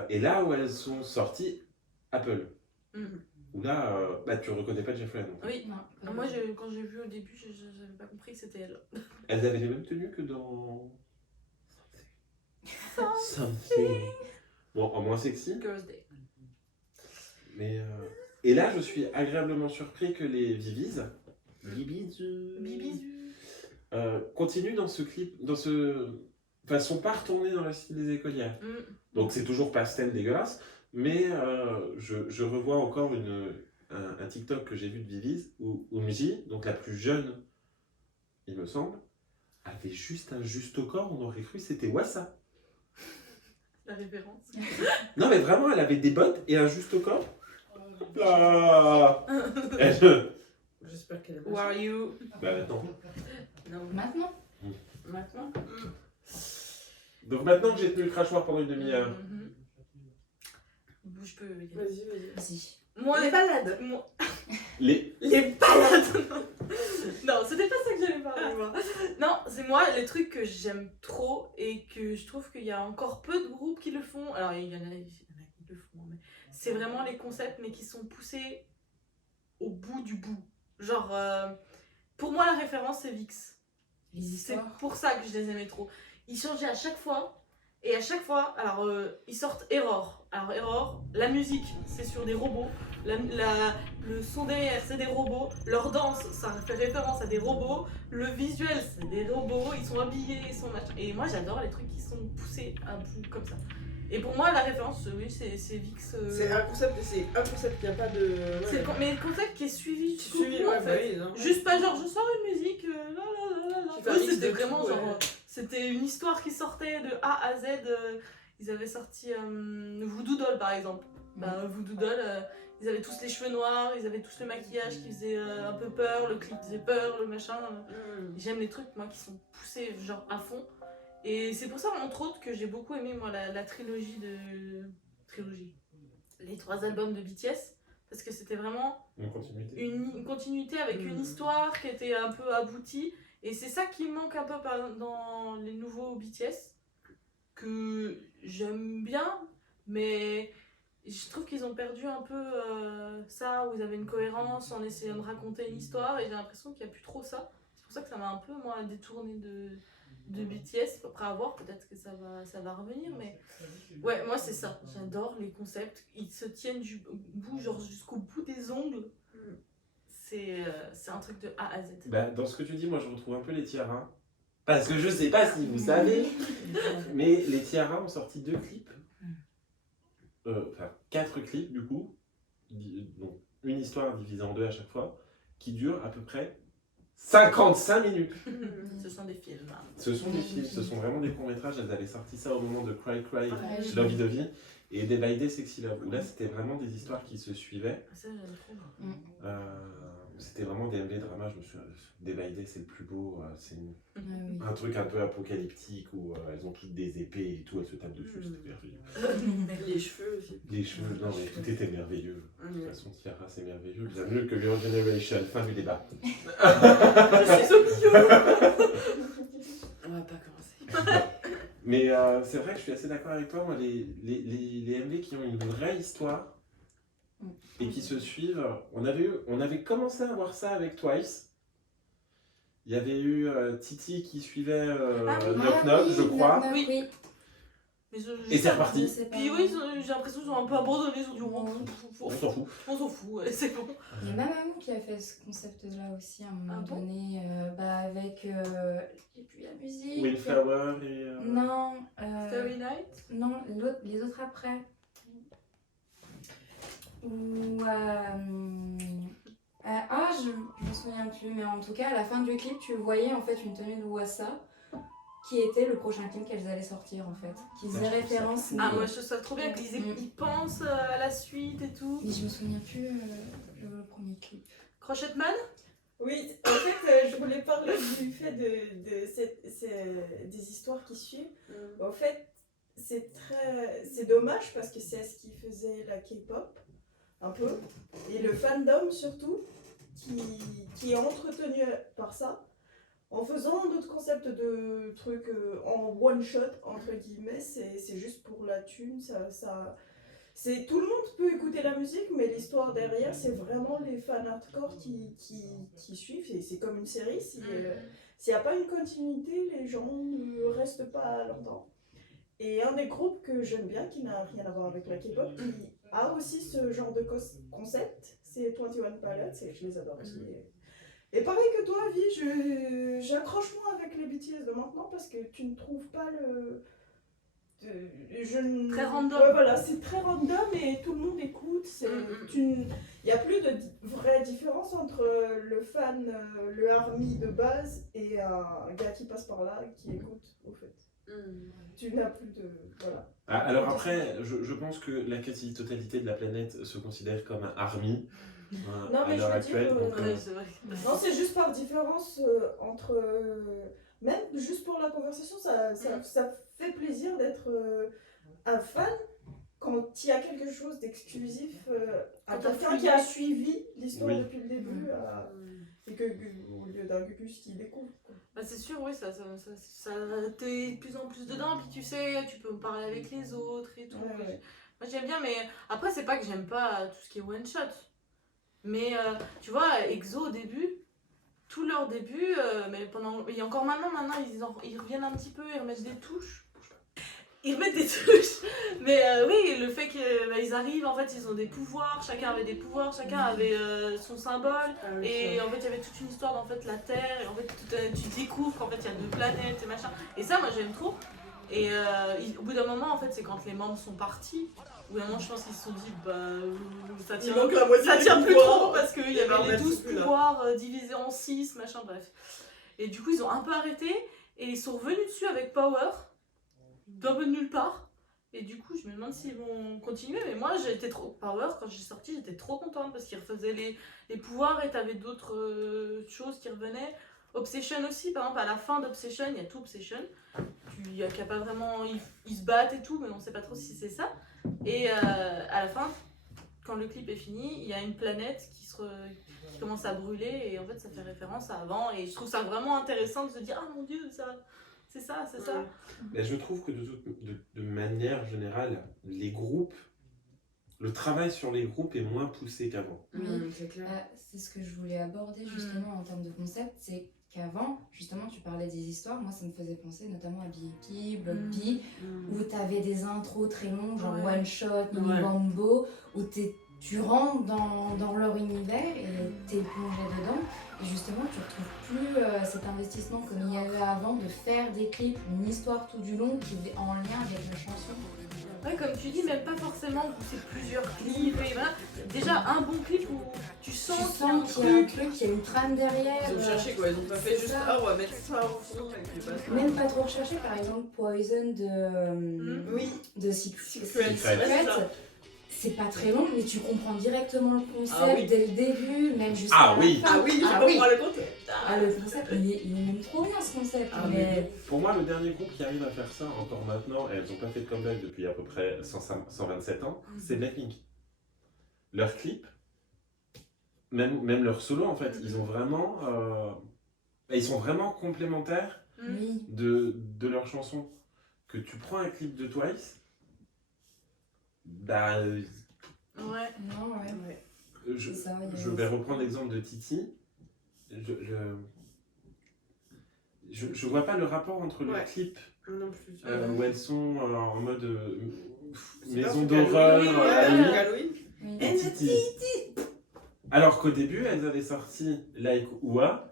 Et là où elles sont sorties, Apple. Où là, tu reconnais pas Jeffrey non plus. Oui, moi quand j'ai vu au début, j'avais pas compris que c'était elle. Elles avaient les mêmes tenues que dans. Something. Bon, en moins sexy. Girls Day. Mais. Et là, je suis agréablement surpris que les Viviz. Continuent dans ce clip. Enfin, sont pas retournés dans le style des écolières. Donc c'est toujours pastel dégueulasse. Mais je revois encore un TikTok que j'ai vu de Viviz où Umji, donc la plus jeune, il me semble, avait juste un juste au corps, on aurait cru que c'était Wassa. La référence. Non mais vraiment, elle avait des bottes et un juste au corps. Là. J'espère qu'elle a Who are you? Bah attends. Non. Maintenant. Maintenant. Donc maintenant que j'ai tenu le crachoir pendant une demi-heure. Je peux. Vas-y. Moi, Les balades. Les balades. Non, c'était pas ça que j'allais parler, moi. Non, c'est moi les trucs que j'aime trop et que je trouve qu'il y a encore peu de groupes qui le font. Alors il y en a qui le font, mais c'est vraiment les concepts mais qui sont poussés au bout du bout. Genre, pour moi la référence c'est Vix. C'est pour ça que je les aimais trop. Ils changeaient à chaque fois. Et à chaque fois, alors ils sortent Error. Alors Error, la musique c'est sur des robots, le son derrière c'est des robots, leur danse ça fait référence à des robots, le visuel c'est des robots, ils sont habillés, ils sont machin. Et moi j'adore les trucs qui sont poussés à bout comme ça. Et pour moi la référence, oui c'est Vix. C'est un concept, il n'y a pas de. Ouais. Mais le concept qui est suivi, Suivi, en ouais, fait. oui, non. Juste pas genre je sors une musique, Oui, c'était vraiment tout, genre. C'était une histoire qui sortait de A à Z. Ils avaient sorti Voodoo Doll par exemple. Voodoo Doll, ils avaient tous les cheveux noirs, ils avaient tous le maquillage qui faisait un peu peur, le clip faisait peur, le machin. J'aime les trucs moi qui sont poussés genre à fond. Et c'est pour ça entre autres que j'ai beaucoup aimé moi la trilogie les 3 albums de BTS. Parce que c'était vraiment une continuité avec une histoire qui était un peu aboutie. Et c'est ça qui manque un peu dans les nouveaux BTS, que j'aime bien, mais je trouve qu'ils ont perdu un peu ça, où ils avaient une cohérence en essayant de raconter une histoire, et j'ai l'impression qu'il n'y a plus trop ça. C'est pour ça que ça m'a un peu, moi, détourné de BTS. Après avoir, peut-être que ça va revenir, mais ouais, moi c'est ça. J'adore les concepts. Ils se tiennent du bout, genre jusqu'au bout des ongles. C'est un truc de A à Z. Bah, dans ce que tu dis, moi je retrouve un peu les tiaras. Parce que je sais pas si vous savez, mais les tiaras ont sorti 2 clips. Enfin, 4 clips du coup. Donc, une histoire divisée en 2 à chaque fois, qui dure à peu près 55 minutes. Ce sont des films. Hein. Ce sont des films, ce sont vraiment des courts-métrages. Elles avaient sorti ça au moment de Cry Cry, Ouais. Lovey Dovey et Day by Day Sexy Love, où là c'était vraiment des histoires qui se suivaient. Ça, j'aime trop. C'était vraiment des MV drama, je me souviens. Day by Day c'est le plus beau, c'est Ah oui. un truc un peu apocalyptique où elles ont toutes des épées et tout, elles se tapent dessus, c'était merveilleux. Les cheveux aussi. Les cheveux, non mais tout était merveilleux. De toute Ouais. façon, Tiara c'est merveilleux, bien mieux que Your Generation, fin du débat. Je suis au milieu. On va pas commencer. Mais c'est vrai que je suis assez d'accord avec toi, moi les MV qui ont une vraie histoire et qui se suivent, on avait commencé à voir ça avec Twice. Il y avait eu Titi qui suivait Knock Knock, je crois. Knock Knock, Oui. oui. Mais Et c'est reparti. Je sais pas. Puis oui, j'ai l'impression qu'ils ont un peu abandonné, ils ont dit On s'en fout. on s'en fout, ouais, c'est bon. Il y a Mamamoo qui a fait ce concept-là aussi à un moment Ah bon donné, avec. J'ai plus la musique. Windflower et... Non. Starry Night. Non, les autres après. Ou. Je me souviens plus, mais en tout cas, à la fin du clip, tu voyais en fait une tenue de Wassa qui était le prochain clip qu'elles allaient sortir en fait. Qui faisait je trouve ça référence. Ah, mais- moi je trouve ça trop bien qu'ils pensent à la suite et tout. Mais je me souviens plus le premier clip. Crochetman. Oui, en fait, je voulais parler du fait des histoires qui suivent. En fait, c'est dommage parce que c'est ce qui faisait la K-pop, un peu, et le fandom surtout, qui est entretenu par ça. En faisant d'autres concepts de trucs en one shot, entre guillemets, c'est juste pour la thune, tout le monde peut écouter la musique, mais l'histoire derrière, c'est vraiment les fans hardcore qui suivent. Et c'est comme une série. S'il n'y a pas une continuité, les gens ne restent pas longtemps. Et un des groupes que j'aime bien, qui n'a rien à voir avec la K-pop, qui a aussi ce genre de concept, c'est 21 Pilots, et je les adore aussi. Et pareil que toi, Vi, j'accroche moins avec les BTS de maintenant parce que tu ne trouves pas Très random. Ouais, voilà, c'est très random et tout le monde écoute. Il n'y a plus de vraie différence entre le fan, le ARMY de base et un gars qui passe par là qui écoute, au fait. Tu n'as plus de... Voilà. Ah, alors après, je pense que la quasi-totalité de la planète se considère comme un ARMY Non, à mais l'heure je veux actuelle. dire, donc, Ouais, c'est vrai. Non, c'est juste par différence entre... même juste pour la conversation, ça fait plaisir d'être un fan quand il y a quelque chose d'exclusif à Quand t'as quelqu'un fouillé. qui a suivi l'histoire Oui. depuis le début et au lieu d'un Gugus qui découvre. Quoi. Bah, c'est sûr, oui, ça t'es de plus en plus dedans, puis tu sais, tu peux parler avec les autres et tout. Ouais. Moi j'aime bien, mais après, c'est pas que j'aime pas tout ce qui est one shot. Mais tu vois, EXO au début, tout leur début, mais pendant. Et encore maintenant, ils reviennent un petit peu, ils remettent des touches. Ils remettent des touches, mais oui, le fait qu'ils arrivent, en fait, ils ont des pouvoirs, chacun avait des pouvoirs, chacun avait son symbole, et en fait, il y avait toute une histoire d'en fait la Terre, et en fait, tu découvres qu'en fait, il y a 2 planètes et machin, et ça, moi, j'aime trop. Et au bout d'un moment, en fait, c'est quand les membres sont partis, au bout d'un moment, je pense qu'ils se sont dit, bah, ça Il tient, manque la moitié ça des tient plus pouvoirs. trop, parce qu'il y avait les Bordel, 12 c'est plus là. pouvoirs divisés en 6, machin, bref. Et du coup, ils ont un peu arrêté, et ils sont revenus dessus avec Power, d'un peu de nulle part. Et du coup, je me demande s'ils vont continuer. Mais moi, j'étais trop... Power, quand j'ai sorti, j'étais trop contente parce qu'ils refaisaient les pouvoirs et t'avais d'autres choses qui revenaient. Obsession aussi, par exemple, à la fin d'Obsession, il y a tout Obsession. Il y a pas vraiment... Ils se battent et tout, mais on sait pas trop si c'est ça. Et à la fin, quand le clip est fini, il y a une planète qui commence à brûler et en fait ça fait référence à avant et je trouve ça vraiment intéressant de se dire ah mon dieu c'est ça. Mais je trouve que de manière générale, les groupes, le travail sur les groupes est moins poussé qu'avant. C'est clair. C'est ce que je voulais aborder justement en termes de concept, c'est qu'avant, justement, tu parlais des histoires, moi ça me faisait penser notamment à B.E.P, Block B, où t'avais des intros très longs, genre Ouais. One Shot, Mini Bambo, où tu rentres dans leur univers et t'es plongé dedans. Et justement, tu retrouves plus cet investissement comme il y avait avant de faire des clips, une histoire tout du long qui est en lien avec la chanson. Ouais, comme tu dis, même pas forcément où c'est plusieurs clips et voilà. Déjà un bon clip où tu Tu sens sens qu'il y a un truc, qu'il y a une trame derrière. Ils ont cherché quoi, ils ont pas fait c'est juste ça. ah on va mettre ça au fond et puis basta. Même pas trop recherché, par exemple Poison Oui. de Secret. Secret. C'est pas très long, mais tu comprends directement le concept Ah oui. dès le début, même jusqu'à Ah la oui. fin. Ah oui, je Ah comprends oui. le concept. Ah, le concept, il est même trop bien ce concept. Ah, mais... Pour moi, le dernier groupe qui arrive à faire ça encore maintenant, et elles n'ont pas fait de comeback depuis à peu près 127 ans, c'est Blackpink. Leurs clips, même leurs solos en fait, ils ont vraiment, ils sont vraiment complémentaires Oui. de leurs chansons. Que tu prends un clip de Twice, bah, Ouais. Non, ouais. je C'est ça, il y a- vais reprendre l'exemple de Titi. Je vois pas le rapport entre le Ouais. clip Non plus. où elles sont en mode C'est pas maison ce d'horreur qu'Halloween, Halloween, Halloween. Oui. et Titi. Alors qu'au début, elles avaient sorti Like Ua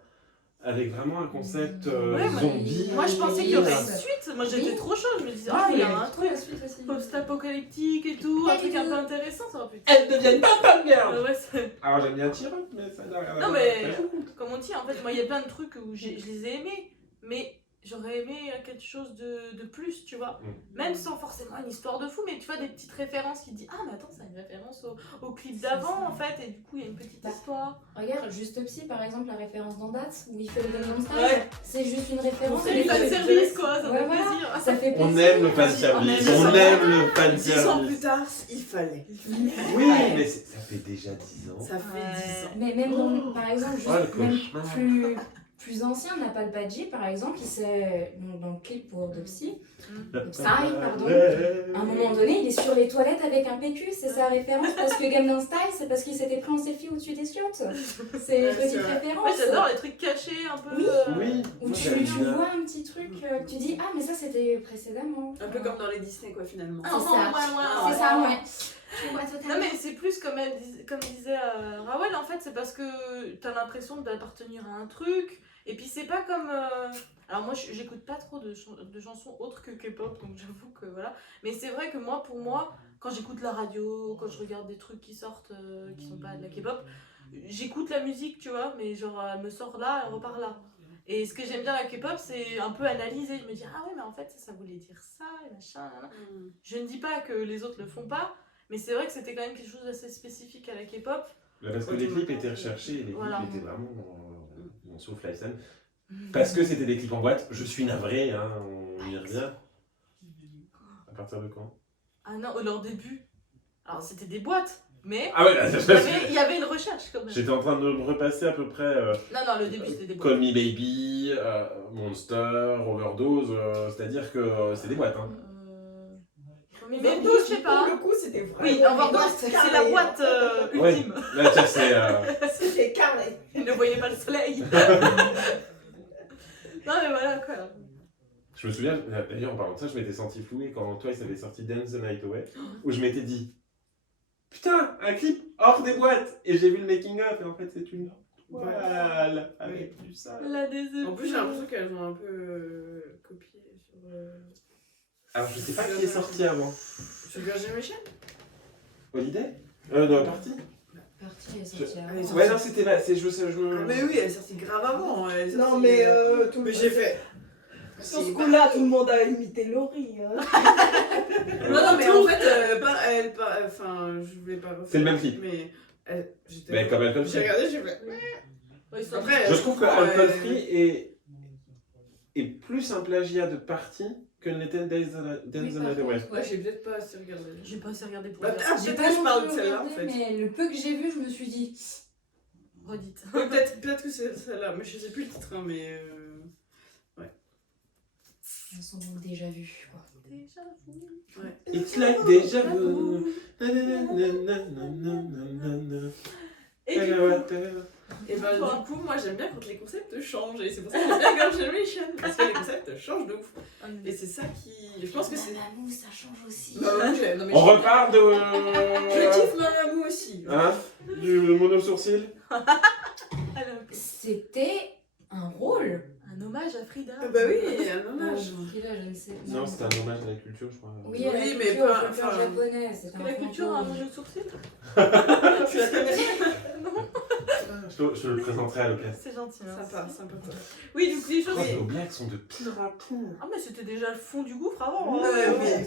avec vraiment un concept Ouais, moi- zombie. Moi je pensais qu'il y aurait une Oui. suite, moi j'étais Oui. trop chaude, je me disais Ah, oh il y a avait un trop truc la suite aussi. post-apocalyptique et tout, un truc un peu intéressant, ça aurait pu être. Elles deviennent pas Pam Girl. Ouais, c'est- Alors j'aime bien T-Rock, mais ça n'a rien à Non voir. mais comme on dit en fait, moi il y a plein de trucs où je les ai aimés, mais j'aurais aimé quelque chose de plus, tu vois. Même sans forcément une histoire de fou, mais tu vois des petites références qui te disent ah mais attends c'est une référence au clip d'avant en fait, et du coup il y a une petite Bah, histoire. Regarde, Juste Psy par exemple, la référence dans Date, où il fait le Gangnam Style, Ouais. c'est juste une référence. C'est mais du ça fan fait service quoi, ça Ouais, fait voilà. plaisir. Ça fait On plaisir. aime le fan service, On on aime aime le fan 10 ans service. plus tard, il fallait. Oui, mais ça fait déjà 10 ans. Ça fait Ouais. 10 ans. Mais même dans, par exemple, juste, Oh, le même cauchemar. plus ancien, Napal Badji par exemple, qui s'est donc, dans le clip pour The Psy, Psy, pardon. À un moment donné, il est sur les toilettes avec un PQ, c'est sa référence parce que Gangnam Style, c'est parce qu'il s'était pris en selfie au-dessus des chiottes. C'est une Ouais, c'est petite vrai. référence. Moi j'adore les trucs cachés un peu. Oui. Oui, Où moi, tu j'aime bien. vois un petit truc, tu dis ah mais ça c'était précédemment. Un peu comme dans les Disney quoi finalement. C'est Ah, ça. ouais. C'est ça, ouais. Je vois Non totalement. mais c'est plus comme disait Rawel en fait, c'est parce que t'as l'impression d'appartenir à un truc et puis c'est pas comme alors moi j'écoute pas trop de chansons autres que K-pop donc j'avoue que voilà, mais c'est vrai que pour moi quand j'écoute la radio, quand je regarde des trucs qui sortent qui sont pas de la K-pop, j'écoute la musique tu vois, mais genre elle me sort là, elle repart là. Et ce que j'aime bien la K-pop, c'est un peu analyser. Je me dis, ah ouais, mais en fait, ça voulait dire ça, et machin. Je ne dis pas que les autres le font pas, mais c'est vrai que c'était quand même quelque chose d'assez spécifique à la K-pop. Bah, parce que les clips étaient recherchés et les clips Voilà. étaient vraiment sauf la scène. Parce que c'était des clips en boîte. Je suis navré, hein, on y revient. À partir de quand? Ah non, leur début. Alors c'était des boîtes, mais Ah ouais, là, il y avait une recherche quand même. j'étais en train de me repasser à peu près Non, le début c'était des boîtes. Call Me Baby, Monster, Overdose, c'est-à-dire que c'est des boîtes. Hein. Mais Overdose, je sais pas. Pour le coup, c'était vraiment. Oui, Overdose, c'est la boîte Ouais. ultime. Là, tiens, c'est. C'était carré. Ils ne voyaient pas le soleil. Non mais voilà quoi. Je me souviens, d'ailleurs en parlant de ça, je m'étais senti floué quand Twice avait sorti Dance the Night Away, où je m'étais dit putain, un clip hors des boîtes. Et j'ai vu le making of et en fait c'est une toile avec du sale. La déception. En plus j'ai l'impression qu'elles ont un peu copié sur... Alors je sais pas qui est sorti avant. Sur Virgin Mission. Holiday Non, Party. Partie est sortie Ah, avant. ils sont- Ouais, non, c'était là, c'est je Ah, mais oui, elle est sortie grave avant. Elle est Non, sortie, mais tout mais j'ai fait. sur ce coup-là, tout le monde a imité Laurie. Hein. Non, mais en fait, enfin, je voulais pas refaire. C'est le même clip. Mais j'étais. Mais comme Alcool J'ai Free. regardé, j'ai fait. Ouais, ils sont- Après, Je trouve que Alcool Free est est plus un plagiat de partie que Little Days Dance the Night Away. Ouais, j'ai peut-être pas assez regardé. J'ai pas assez regardé pour Bah, dire. peut-être J'ai que pas je parle de non plus celle-là en regardé, fait. mais le peu que j'ai vu, je me suis dit. Redite. Ouais, peut-être que c'est celle-là, mais je sais plus le titre, hein, mais. Elles sont donc déjà vues, quoi. Déjà vu. Ouais. It's like déjà vu. Nananananananana. Et du coup, Et bah, du coup, moi j'aime bien quand les concepts changent, et c'est pour ça que j'aime bien Girls' Generation, parce que les concepts changent de ouf. Et c'est ça qui. Je pense que c'est. Mamamoo, ça change aussi. Mamamoo, je l'aime. Non, mais On je- repart de. Je kiffe Mamamoo aussi. Hein, du mono-sourcil. alors, C'était un rôle. un hommage à Frida. Bah oui, un hommage. Frida, je ne sais pas. Non, c'était un hommage à la culture, je crois. Oui, à la Oui, mais culture, pas- la culture enfin, japonaise. C'était Que un la culture a un fantôme. mono sourcil. Tu la connais? Je le présenterai à l'occasion. C'est gentil. Merci. Sympa. Oui, donc les choses. Oh, nos blagues sont de pire à pire. Ah, mais c'était déjà le fond du gouffre avant. Ouais, hein. mais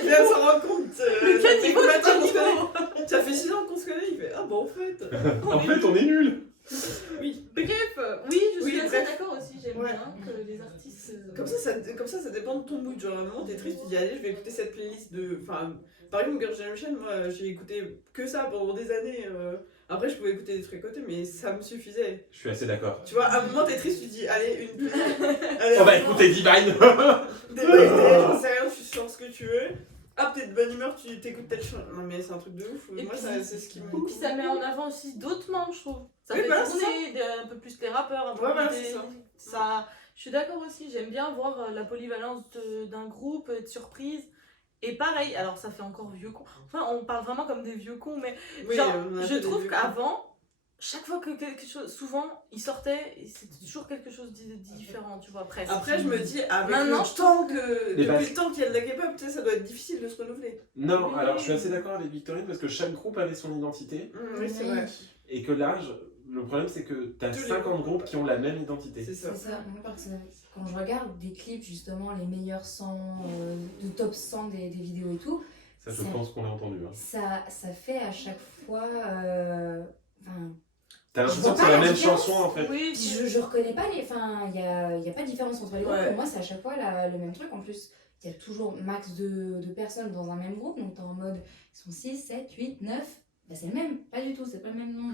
il vient de s'en rendre compte. Le ça fait caniveau, combien le de temps qu'on se caniveau. connaît? Ça fait 6 ans qu'on se connaît, il fait ah bon en fait. En fait, on est nuls. Oui. Bref, oui, je suis Oui, assez bref. d'accord aussi. J'aime Ouais. bien que les artistes. Comme ça dépend de ton mood. Genre, à un moment, t'es triste, tu dis, allez, je vais écouter cette playlist de. Enfin, par exemple, Girls' Generation, moi, j'ai écouté que ça pendant des années. Après, je pouvais écouter des trucs à côté, mais ça me suffisait. Je suis assez d'accord. Tu vois, à un moment, t'es triste, tu dis, allez, une playlist. Allez, On va un moment, écouter Divine. des bails, j'en sais rien, tu sens ce que tu veux. Ah, t'es de bonne humeur, tu t'écoutes telle chose. Non, mais c'est un truc de ouf. Et Moi, puis- ça, c'est ce qui me. Et puis ça met en avant aussi d'autres membres, je trouve. Ça Oui, fait voilà, c'est tourner un peu plus les rappeurs, un peu Ouais, plus voilà, des- c'est ça. ça. Je suis d'accord aussi, j'aime bien voir la polyvalence d'un groupe, être surprise. Et pareil, alors ça fait encore vieux con. Enfin, on parle vraiment comme des vieux cons, mais Oui, genre, on a je fait des trouve vieux qu'avant, chaque fois que quelque chose, souvent, ils sortaient, et c'était toujours quelque chose de différent, tu vois, presque. Après, je me dis, avec Maintenant, le je temps que. Les Depuis bases. le temps qu'il y a de la K-pop, tu sais, ça doit être difficile de se renouveler. Non, Oui. alors je suis assez d'accord avec Victorine parce que chaque groupe avait son identité Oui, c'est vrai. et que l'âge, le problème c'est que t'as Tous les 50 groupes. groupes qui ont la même identité. C'est ça. C'est ça. Moi, quand je regarde des clips, justement, les meilleurs 100, de top 100 des vidéos et tout, Ça, je Ça- pense qu'on l'a entendu. Hein. ça fait à chaque fois. Enfin, T'as Je l'impression vois que pas c'est la la même différence. chanson en fait. Oui, je reconnais pas les. Enfin, il y a pas de différence entre les groupes. Ouais. Pour moi, c'est à chaque fois le même truc. En plus, il y a toujours max de personnes dans un même groupe. Donc, t'es en mode, ils sont 6, 7, 8, 9. Bah, c'est le même. Pas du tout, c'est pas le même nom.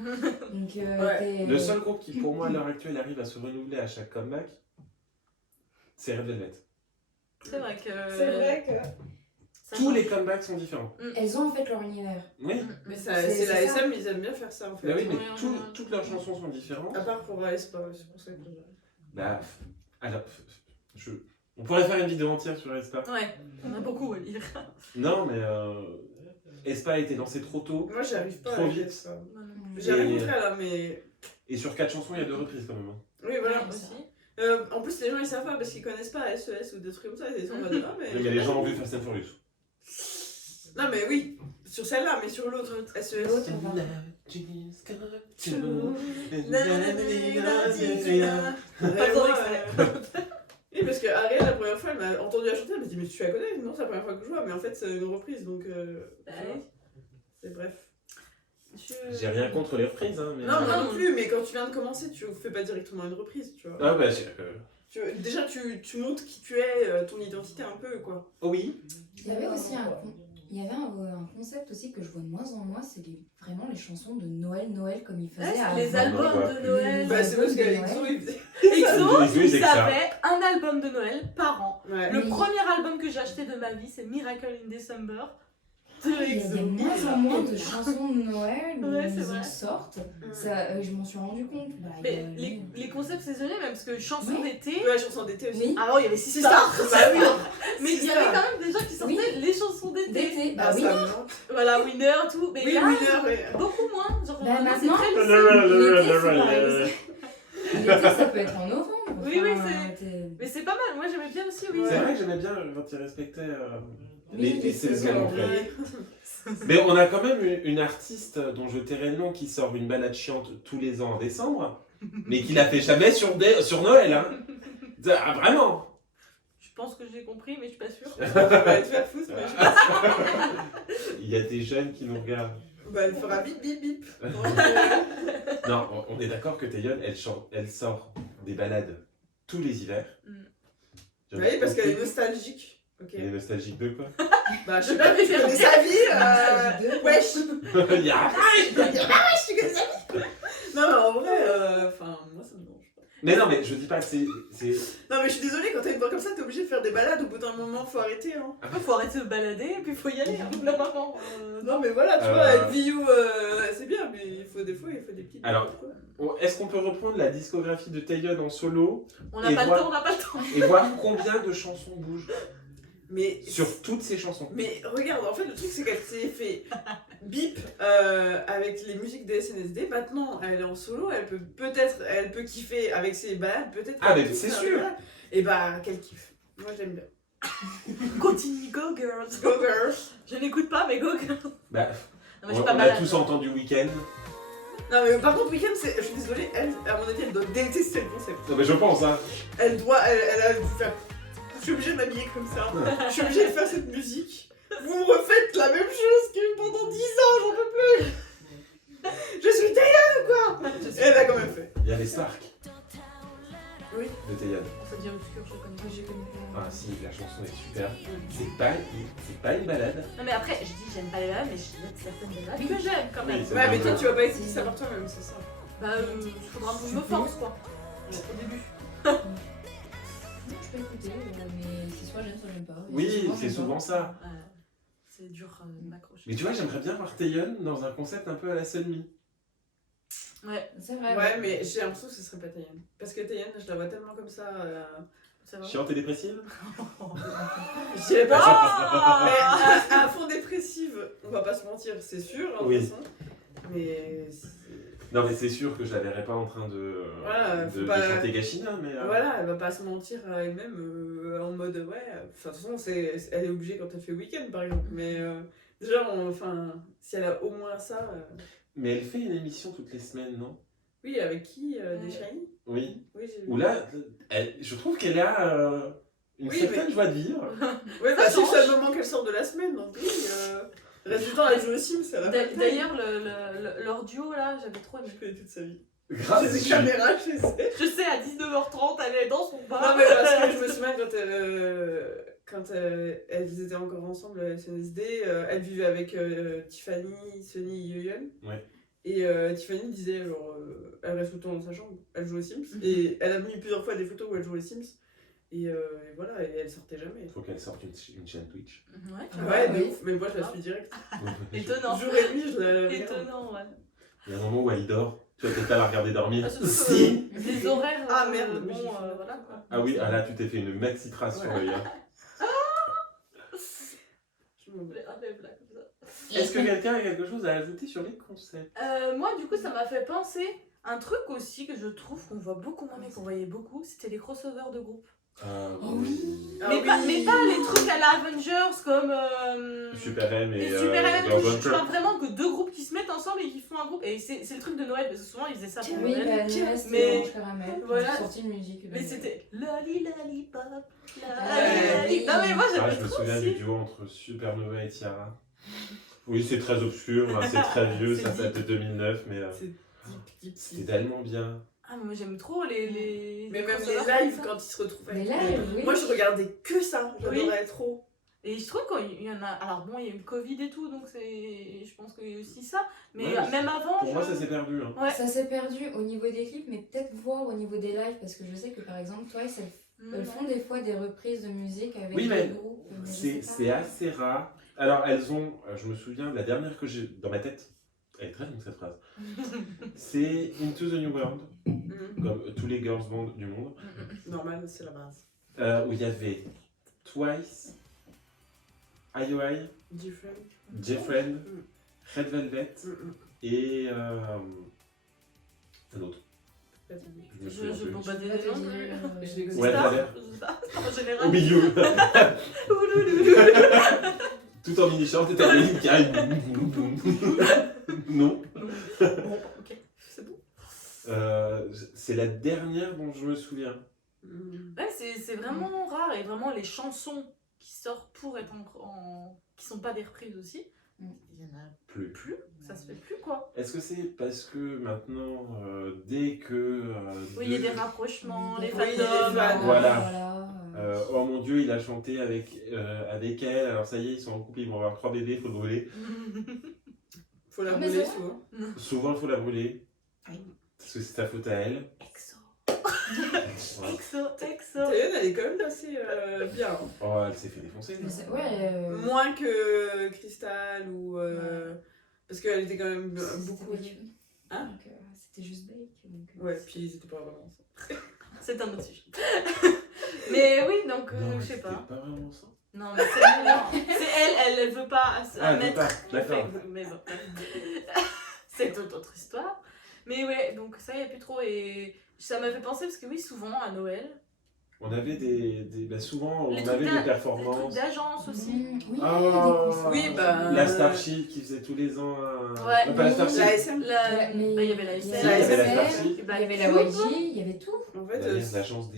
Donc, Ouais. t'es- Le seul groupe qui pour moi à l'heure actuelle arrive à se renouveler à chaque comeback, c'est Red Velvet. c'est vrai que. C'est vrai que. ça Tous change. les comebacks sont différents. Elles ont en fait leur univers. Oui, Mais C'est- c'est la c'est ça. SM, ils aiment bien faire ça en fait. bah oui, mais Ouais, en général. toutes leurs chansons sont différentes. À part pour Aespa, c'est pour ça que. Bah, alors, on pourrait faire une vidéo entière sur Espa. Ouais, on a beaucoup à lire. Non, mais Espa a été lancé trop tôt. Moi, j'arrive pas Trop à vite. faire ça. Moi non plus. J'ai Et- rencontré là, mais. Et sur 4 chansons, il y a 2 reprises quand même. hein. Oui, voilà. Ouais, aussi. En plus, les gens ils savent pas parce qu'ils connaissent pas SES ou des trucs comme ça. Ils sont en mode ah, mais. Oui, mais les gens ont vu Fast and Furious. Non, mais oui, sur celle-là, mais sur l'autre, SES. L'autre, on va- Vraiment, oui, parce que Ariel, la première fois, elle m'a entendu la chanter, elle m'a dit mais tu la connais? Non, c'est la première fois que je vois, mais en fait c'est une reprise donc. Bah tu vois, oui. c'est bref. J'ai rien contre les reprises, hein. Mais... Non, moi non plus, mais quand tu viens de commencer, tu fais pas directement une reprise, tu vois. Ah, bah, Déjà, tu montres qui tu es, ton identité un peu, quoi. oh oui. Il y avait aussi un concept aussi que je vois de moins en moins, c'est vraiment les chansons de Noël comme ils faisaient Ouais, avant. les albums Ouais. de Noël. Bah, c'est parce qu'avec Ouais. Zo, il faisait. EXO, EXO, ils ils faisaient que ça. avaient un album de Noël par an. Ouais. Le Oui. premier album que j'ai acheté de ma vie, c'est Miracle in December de Il y a EXO. de moins en moins de chansons de Noël où Ouais, c'est ils vrai. en sortent. Ça, je m'en suis rendu compte. Bah, il y Mais a- les concepts saisonniers, même parce que chansons Oui. d'été. Ouais, chanson d'été aussi. Oui. Avant, il y avait Si Sistar. ça, bah oui. Mais il y avait quand même des gens qui sortaient les chansons d'été. D'été, bah Ah, oui. ça me manque. Voilà, Winner, tout. Mais Oui, là, Winner, ouais. beaucoup moins. Genre, Bah, vraiment, c'est maintenant, très L'été, lycée. c'est pareil. L'été, ça peut être en novembre. Oui, oui, t'es- Mais c'est pas mal. Moi, j'aimais bien aussi, oui. C'est vrai que j'aimais bien quand ils respectaient Oui, les c'est saisons. en fait. Mais on a quand même une artiste dont je tairai le nom qui sort une balade chiante tous les ans en décembre, mais qui la fait jamais sur Noël. Hein. Ah, vraiment. Je pense que j'ai compris, mais je suis pas sûre. Elle va te faire foutre, mais je Il y a des jeunes qui nous regardent. Bah, elle fera bip bip bip. Non, on est d'accord que Taeyeon, elle sort des balades tous les hivers. Mm. Oui, parce qu'elle est nostalgique. Ok. Elle est nostalgique de quoi? Bah, je sais pas, tu connais sa vie. Wesh. Il y a- Tu connais sa vie. Non, mais en vrai, enfin, moi ça me dérange pas. Mais non, mais je dis pas que c'est. Non, mais je suis désolée, quand t'as une voix comme ça, t'es obligé de faire des balades. Au bout d'un moment, faut arrêter. Hein. Après, faut arrêter de balader et puis faut y aller. Hein, au bout d'un moment. Non, mais voilà, tu vois, avec Viu, c'est bien, mais il faut des fois, il faut des petites. Alors, balades, quoi. Est-ce qu'on peut reprendre la discographie de Taeyeon en solo On n'a Et pas le voilà. temps, on n'a pas le temps. et voir combien de chansons bougent Mais sur toutes ces chansons? Mais regarde, en fait, le truc, c'est qu'elle s'est fait bip avec les musiques des SNSD. Maintenant, elle est en solo, elle peut kiffer avec ses balades, peut-être. Ah, qu'elle mais kiffe c'est faire sûr. des balades. Et bah, qu'elle kiffe. Moi, j'aime bien. Continue, go girls. Go girl. Je n'écoute pas, mais go girls. Bah, Non, mais je on suis pas a malade. tous entendu Weekend. Non, mais par contre, Weekend, je suis désolée, elle, à mon avis, elle doit détester le concept. Non, mais je pense, hein. Elle a dû faire. Je suis obligée de m'habiller comme ça. Je suis obligée de faire cette musique. Vous me refaites la même chose que pendant 10 ans, j'en peux plus. Je suis Taeyeon ou quoi? Et elle l'a quand même fait. Il y avait Spark Oui. de Taeyeon. Ça devient obscur, je connais pas, j'ai connu. Ah, si, la chanson est super. C'est pas une balade. Non, mais après, je dis j'aime pas les balades, mais je note certaines balades que j'aime quand même. Oui, c'est Ouais, mais bien. toi, tu vas pas essayer ça par toi-même, c'est ça. Bah, faudra que je me force quoi. Au début. Je peux écouter, mais c'est soit j'aime, soit j'aime pas. Et Oui, c'est j'aime souvent pas. ça. Ouais, c'est dur de m'accrocher. Mais tu vois, j'aimerais bien voir Taeyeon dans un concept un peu à la Sunmi. Ouais, C'est vrai. Ouais, mais j'ai l'impression que ce serait pas Taeyeon. Parce que Taeyeon, je la vois tellement comme ça. c'est vrai. Chiante et dépressive? Je dirais pas. Ah Mais à fond dépressive, on va pas se mentir, c'est sûr, hein, de Oui. toute façon. Mais. Non, mais c'est sûr que je la verrais pas en train de, Voilà, faut de pas- chanter Gashina, mais. Voilà, elle va pas se mentir à elle-même en mode ouais. Enfin, de toute façon, elle est obligée quand elle fait week-end par exemple. Mais déjà, enfin, si elle a au moins ça. Mais elle fait une émission toutes les semaines, non? Oui, avec qui Des Shiny. Oui. Oui, j'ai vu. Où là, je trouve qu'elle a une Oui, certaine mais- joie de vivre. Ouais, bah Ça c'est le seul change. moment qu'elle sort de la semaine, donc oui. Le reste du temps, elle joue au Sims, elle a pas le temps. D'ailleurs, leur duo là, j'avais trop aimé. Je connais toute sa vie. Grave. J'ai des caméras, je sais. Je sais, à 19h30, elle est dans son bar. Non, mais parce que je me souviens quand elles étaient encore ensemble à SNSD, elle vivait avec Tiffany, Sunny et Yoyeon. Ouais. Et Tiffany disait, genre, elle reste tout le temps dans sa chambre, elle joue aux Sims. Et elle a mis plusieurs fois des photos où elle jouait aux Sims. Et voilà, et elle sortait jamais. Il faut qu'elle sorte une chaîne Twitch. Ouais, tu Ah vois. Ouais, oui. de ouf, mais moi je la suis direct. Étonnant. Jour et nuit, je la regarde. Étonnant, ouais. Il y a un moment où elle dort. Tu vas peut-être pas la regarder dormir. Ah, surtout Si. que les horaires. Ah, merde, bon, mais j'ai fait voilà quoi. Ah oui, ah là, tu t'es fait une maxi trace sur l'œil. hein. Je me blesse. Ah, des blagues comme ça. Est-ce que quelqu'un a quelque chose à ajouter sur les concepts? Moi, du coup, ça m'a fait penser un truc aussi que je trouve qu'on voit beaucoup moins, mais qu'on voyait beaucoup, c'était les crossovers de groupe. Oh oui. Ah mais, oui. mais pas les trucs à la Avengers comme. Super M et Les Super M, Girls' je Hunter. parle vraiment que deux groupes qui se mettent ensemble et qui font un groupe. Et c'est le truc de Noël, parce que souvent ils faisaient ça pour Oui, Noël. bah, Noël, c'était mais- Orange Caramel. voilà. Ils ont sorti une musique. Mais c'était Loli Lollipop. oui. Non, mais moi Ah, j'aimais je me trop souviens aussi. du duo entre Supernova et Tiara. Oui, c'est très obscur, hein, c'est très vieux, C'est ça deep. date de 2009, mais C'est deep. c'était tellement bien. Ah, mais moi j'aime trop les Mais même les crossovers lives comme ça. quand ils se retrouvent Les avec lives, oui. Moi je regardais que ça, j'adorais trop. Et je trouve qu'il y en a. Alors bon, il y a eu le Covid et tout, donc c'est. Je pense qu'il y a aussi ça. Mais Ouais, même avant. Pour moi, ça s'est perdu. Hein. Ouais. Ça s'est perdu au niveau des clips, mais peut-être voir au niveau des lives, parce que je sais que par exemple, Twice, elles font des fois des reprises de musique avec Oui, mais des groupes. mais je sais C'est pas. assez rare. Alors, elles ont, je me souviens, la dernière que j'ai dans ma tête, elle est très longue cette phrase, c'est Into the New World, comme tous les girls bands du monde, Normal, c'est la base. où il y avait Twice, IOI, Different. J-Friend, Red Velvet et un autre. Pas dit. Je me Je souviens plus. peux pas Je dire vais des te noms. dire, Je les connais. Ouais, Star, t'as l'air. Star, en Au général. milieu. Oulouloulou. Tout en mini-short, et t'as une qui arrive. Non. Bon, ok, c'est bon. C'est la dernière dont je me souviens. Ouais, c'est vraiment rare et vraiment les chansons qui sortent pour être qui sont pas des reprises aussi, Il y en a Plus. plus. Ça se fait plus, quoi. Est-ce que c'est parce que maintenant, dès que... Oui, il y a des rapprochements, les Oui, fandoms. les fans. Voilà. oh mon Dieu, il a chanté avec elle, alors ça y est, ils sont en couple, ils vont avoir 3 bébés, il faut le brûler. Faut la Ah, mais brûler c'est souvent. Souvent, il faut la brûler. Oui. Parce que c'est ta faute à elle. Exo. Voilà. Exo. Taeyong, elle est quand même assez bien. Oh, elle s'est fait défoncer. Mais là. c'est- ouais, Moins que Crystal ou... Parce qu'elle était quand même c'était beaucoup... Blake. Hein Donc, c'était juste Blake. Donc, Ouais, puis ils étaient pas vraiment ensemble. C'est un autre sujet. Mais oui, donc, Non, je sais pas. C'était pas vraiment ça. Non, mais c'est elle veut pas elle veut mettre pas, le d'accord. fait, mais bon. C'est toute autre histoire. Mais ouais, donc ça, il n'y a plus trop. Et ça m'a fait penser, parce que oui, souvent à Noël, On avait souvent, Les on trucs avait d'a- des les trucs performances. d'agence aussi. Oui, Ah, des concerts. Oui, bah... La Starship qui faisait tous les ans un... Ouais. Non, pas la Starship. La SM. Il y avait la Il y SM, avait la Starship. il y avait la YG, il y avait tout. En fait, L'agence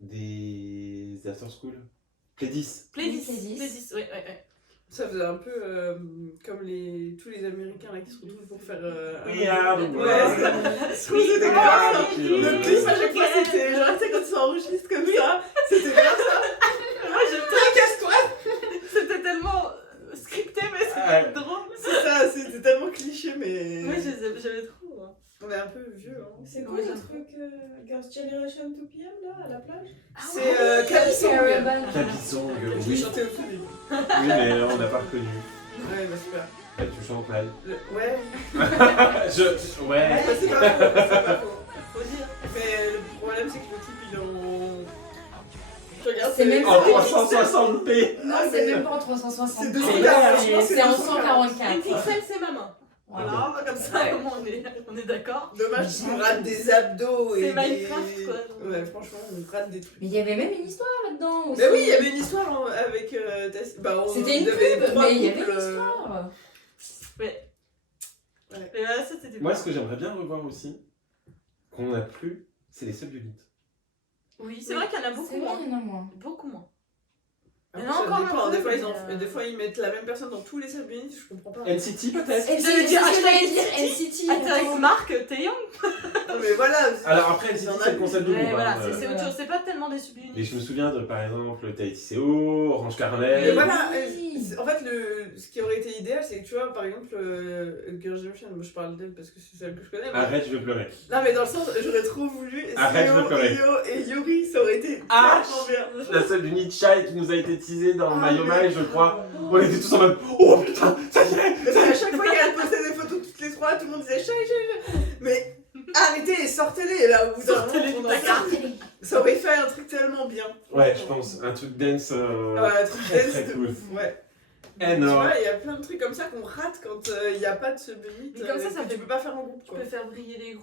des after school. Plédis. Plédis. Plédis. Plédis, ouais. ça faisait un peu comme tous les Américains là, qui se retrouvent pour faire... Oui, ouais. c'est Oui, c'était Ah, grave. ok. Le clip à chaque fois, c'était genre, tu sais, quand ça enregistre comme ça, c'était bien ça. Moi, Casse-toi. c'était tellement scripté, mais Ouais. c'était drôle. C'est ça, c'était tellement cliché, mais... Oui, j'avais trop. Hein. On est un peu vieux, hein. C'est quoi Ouais, le j'avoue. truc Girls' Generation 2PM là, à la plage? C'est Calisong. Capisong, Je oui. chantais au tout début. Oui, mais on n'a pas reconnu. Ouais, bah super. Bah, tu chantes mal. Ouais, Ouais. bah, c'est pas faux, c'est pas faux. Faut dire. Mais le problème, c'est que le type, il est en... Je regarde, C'est même En pas- 360p. Non, c'est même pas en 360. C'est C'est 240, je pense que c'est c'est en 240. 144. Une pixel, c'est ma main. Voilà, comme ça, Ouais. au moins, on est d'accord. Dommage qu'on rate des abdos et C'est des... Minecraft, quoi. Ouais, franchement, on rate des trucs. Mais il y avait même une histoire là-dedans aussi. Mais oui, il y avait une histoire avec Bah, C'était une il y avait pub, trois mais il y avait couples, une histoire. Ouais. Ouais. Et là, ça, c'était Moi, pas- ce que j'aimerais bien revoir aussi, qu'on n'a plus, c'est les subunits. Oui, c'est vrai qu'il y en a beaucoup C'est vrai, moins. il y en a moins. Beaucoup moins. Après, Il y en a ça encore dépend. un peu, Des fois, mais, des fois, ils mettent la même personne dans tous les sub-units, je comprends pas. NCT peut-être. C'est J'allais dire ce que j'allais hashtag dire, NCT. Attends, avec Marc Taeyong. Non, mais voilà. Alors après, Il y en NCT, a c'est le concept de Ouais, groupe. voilà, hein, c'est autre chose. C'est pas tellement des subunits. Mais je me souviens de, par exemple, Tahiti CO, Orange Mais Carnet. voilà, Oui. en fait, ce qui aurait été idéal, c'est que tu vois, par exemple, Girls' Generation, moi je parle d'elle parce que c'est celle que je connais. Mais... Arrête, je vais pleurer. Non, mais dans le sens, j'aurais trop voulu. Arrête, je veux pleurer. Io et Yuri, ça aurait été Ah, tellement bien. La seule du Nichai qui nous a été teasée dans Ah, Mayomai, je crois. On était tous en mode oh putain, ça y est. Parce qu'à chaque fois qu'elle postait des photos toutes les trois, tout le monde disait Chai. Mais arrêtez et sortez-les là, au bout d'un Sortez-les moment, de ta carte. ça aurait fait un truc tellement bien. Ouais, je pense un truc dance Ouais, un truc très dance très de cool. ouf, ouais. Tu Énorme. vois, il y a plein de trucs comme ça qu'on rate quand il n'y a pas de subunit. Mais comme ça, ça que fait- tu peux pas faire en groupe. Tu Quoi. peux faire briller les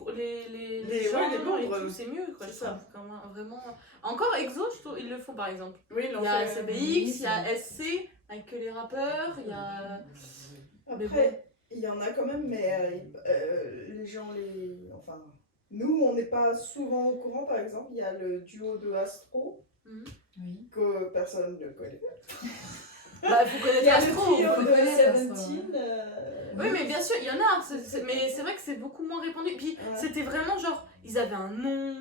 Les- gens ouais, les membres, et tout, c'est mieux quoi. c'est je ça. trouve, quand même, vraiment. Encore Exo, je trouve, ils le font par exemple. Oui, Il y a l'enfer. SBX, il y a SC avec les rappeurs, il y a. Après, il y en a quand même, mais les gens, enfin, nous, on n'est pas souvent au courant. Par exemple, il y a le duo de Astro Oui. que personne ne connaît. Bah, il faut Il connaître y a le Astro. trio faut de connaître Astro. Seventeen. Oui, mais bien sûr, il y en a, mais c'est vrai que c'est beaucoup moins répandu. Puis Ouais. c'était vraiment genre, ils avaient un nom,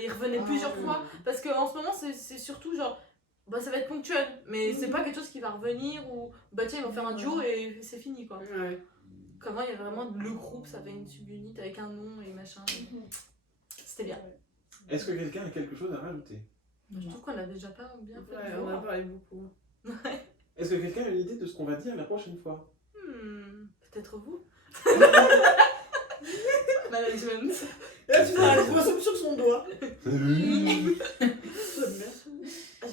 ils revenaient Ah, plusieurs oui. fois. Parce qu'en ce moment, c'est surtout genre, bah ça va être ponctuel, mais c'est Mhm. pas quelque chose qui va revenir ou bah tiens, ils vont faire un duo et c'est fini quoi. Ouais. Comment il y avait vraiment le groupe, ça avait une subunité avec un nom et machin. C'était bien. Est-ce que quelqu'un a quelque chose à rajouter? Je trouve qu'on a déjà pas bien fait Ouais, le on a tour. parlé beaucoup. Est-ce que quelqu'un a une idée de ce qu'on va dire la prochaine fois? Peut-être vous. Management. Là, tu vois, elle ressemble sur son doigt. Je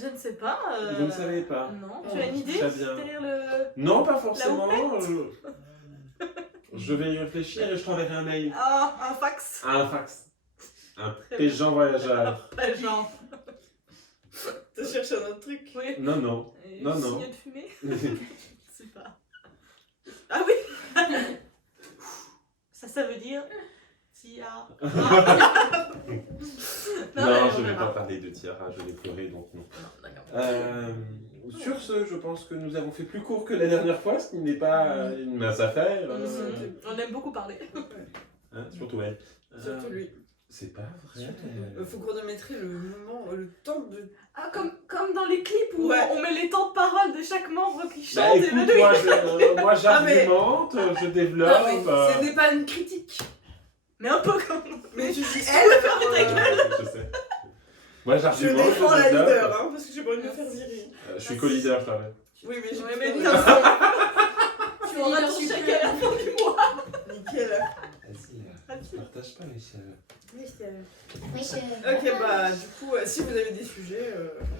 ne sais pas. Vous ne savez pas. Non. Oh, Tu as une idée très bien. derrière le. Non, pas forcément. Je vais y réfléchir et je t'enverrai un mail. Ah, un fax. Un fax. Un Très pégeant voyageur. Pas genre. T'as cherché un autre truc. Oui. Non, non. Et Non, non. signe de fumée. Je sais pas. Ah oui. Ça veut dire Tia. Non, mais je on vais verra. pas parler de tirage, je vais pleurer donc non. Non, d'accord. Sur ce, je pense que nous avons fait plus court que la dernière fois, ce qui n'est pas une mince affaire. On aime beaucoup parler. Hein, surtout elle. Surtout lui. C'est pas vrai. Faut chronométrer le moment, le temps de. Ah, comme dans les clips où Ouais. on met les temps de parole de chaque membre qui chante. Bah et écoute, le- moi j'argumente, je développe. Non, mais ce n'est pas une critique. Mais un peu comme. Mais tu dis peux elle. fermer ta gueule. Je sais. Moi Je j'argumente, défends la développe. leader, hein, parce que j'ai pas envie de me faire virer. Je suis co-leader quand même. Oui, mais j'ai Ouais, pas mais envie. bien sûr. Tu auras leader ton suprême. chèque à la fin du mois. Nickel. Vas-y, partage pas Michel. Ok, bah du coup, si vous avez des sujets,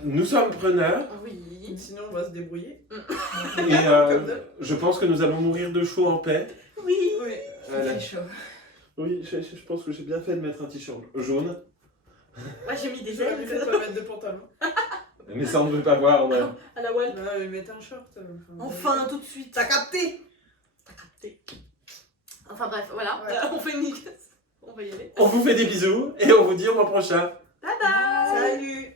Nous sommes preneurs Oui. sinon on va se débrouiller. et je pense que nous allons mourir de chaud en paix. Oui. Oui. Voilà. C'est chaud. Oui, je pense que j'ai bien fait de mettre un t-shirt jaune. Moi j'ai mis des J'aurais ailes. peut-être pas mettre de pantalon. Mais ça on ne veut pas voir. On a... À la wall. Non, mais mettez un short. Enfin, tout de suite. T'as capté. T'as capté. Enfin bref, voilà. Ouais. On fait une nickel. On va y aller. On vous fait des bisous et on vous dit au mois prochain. Bye bye. Salut.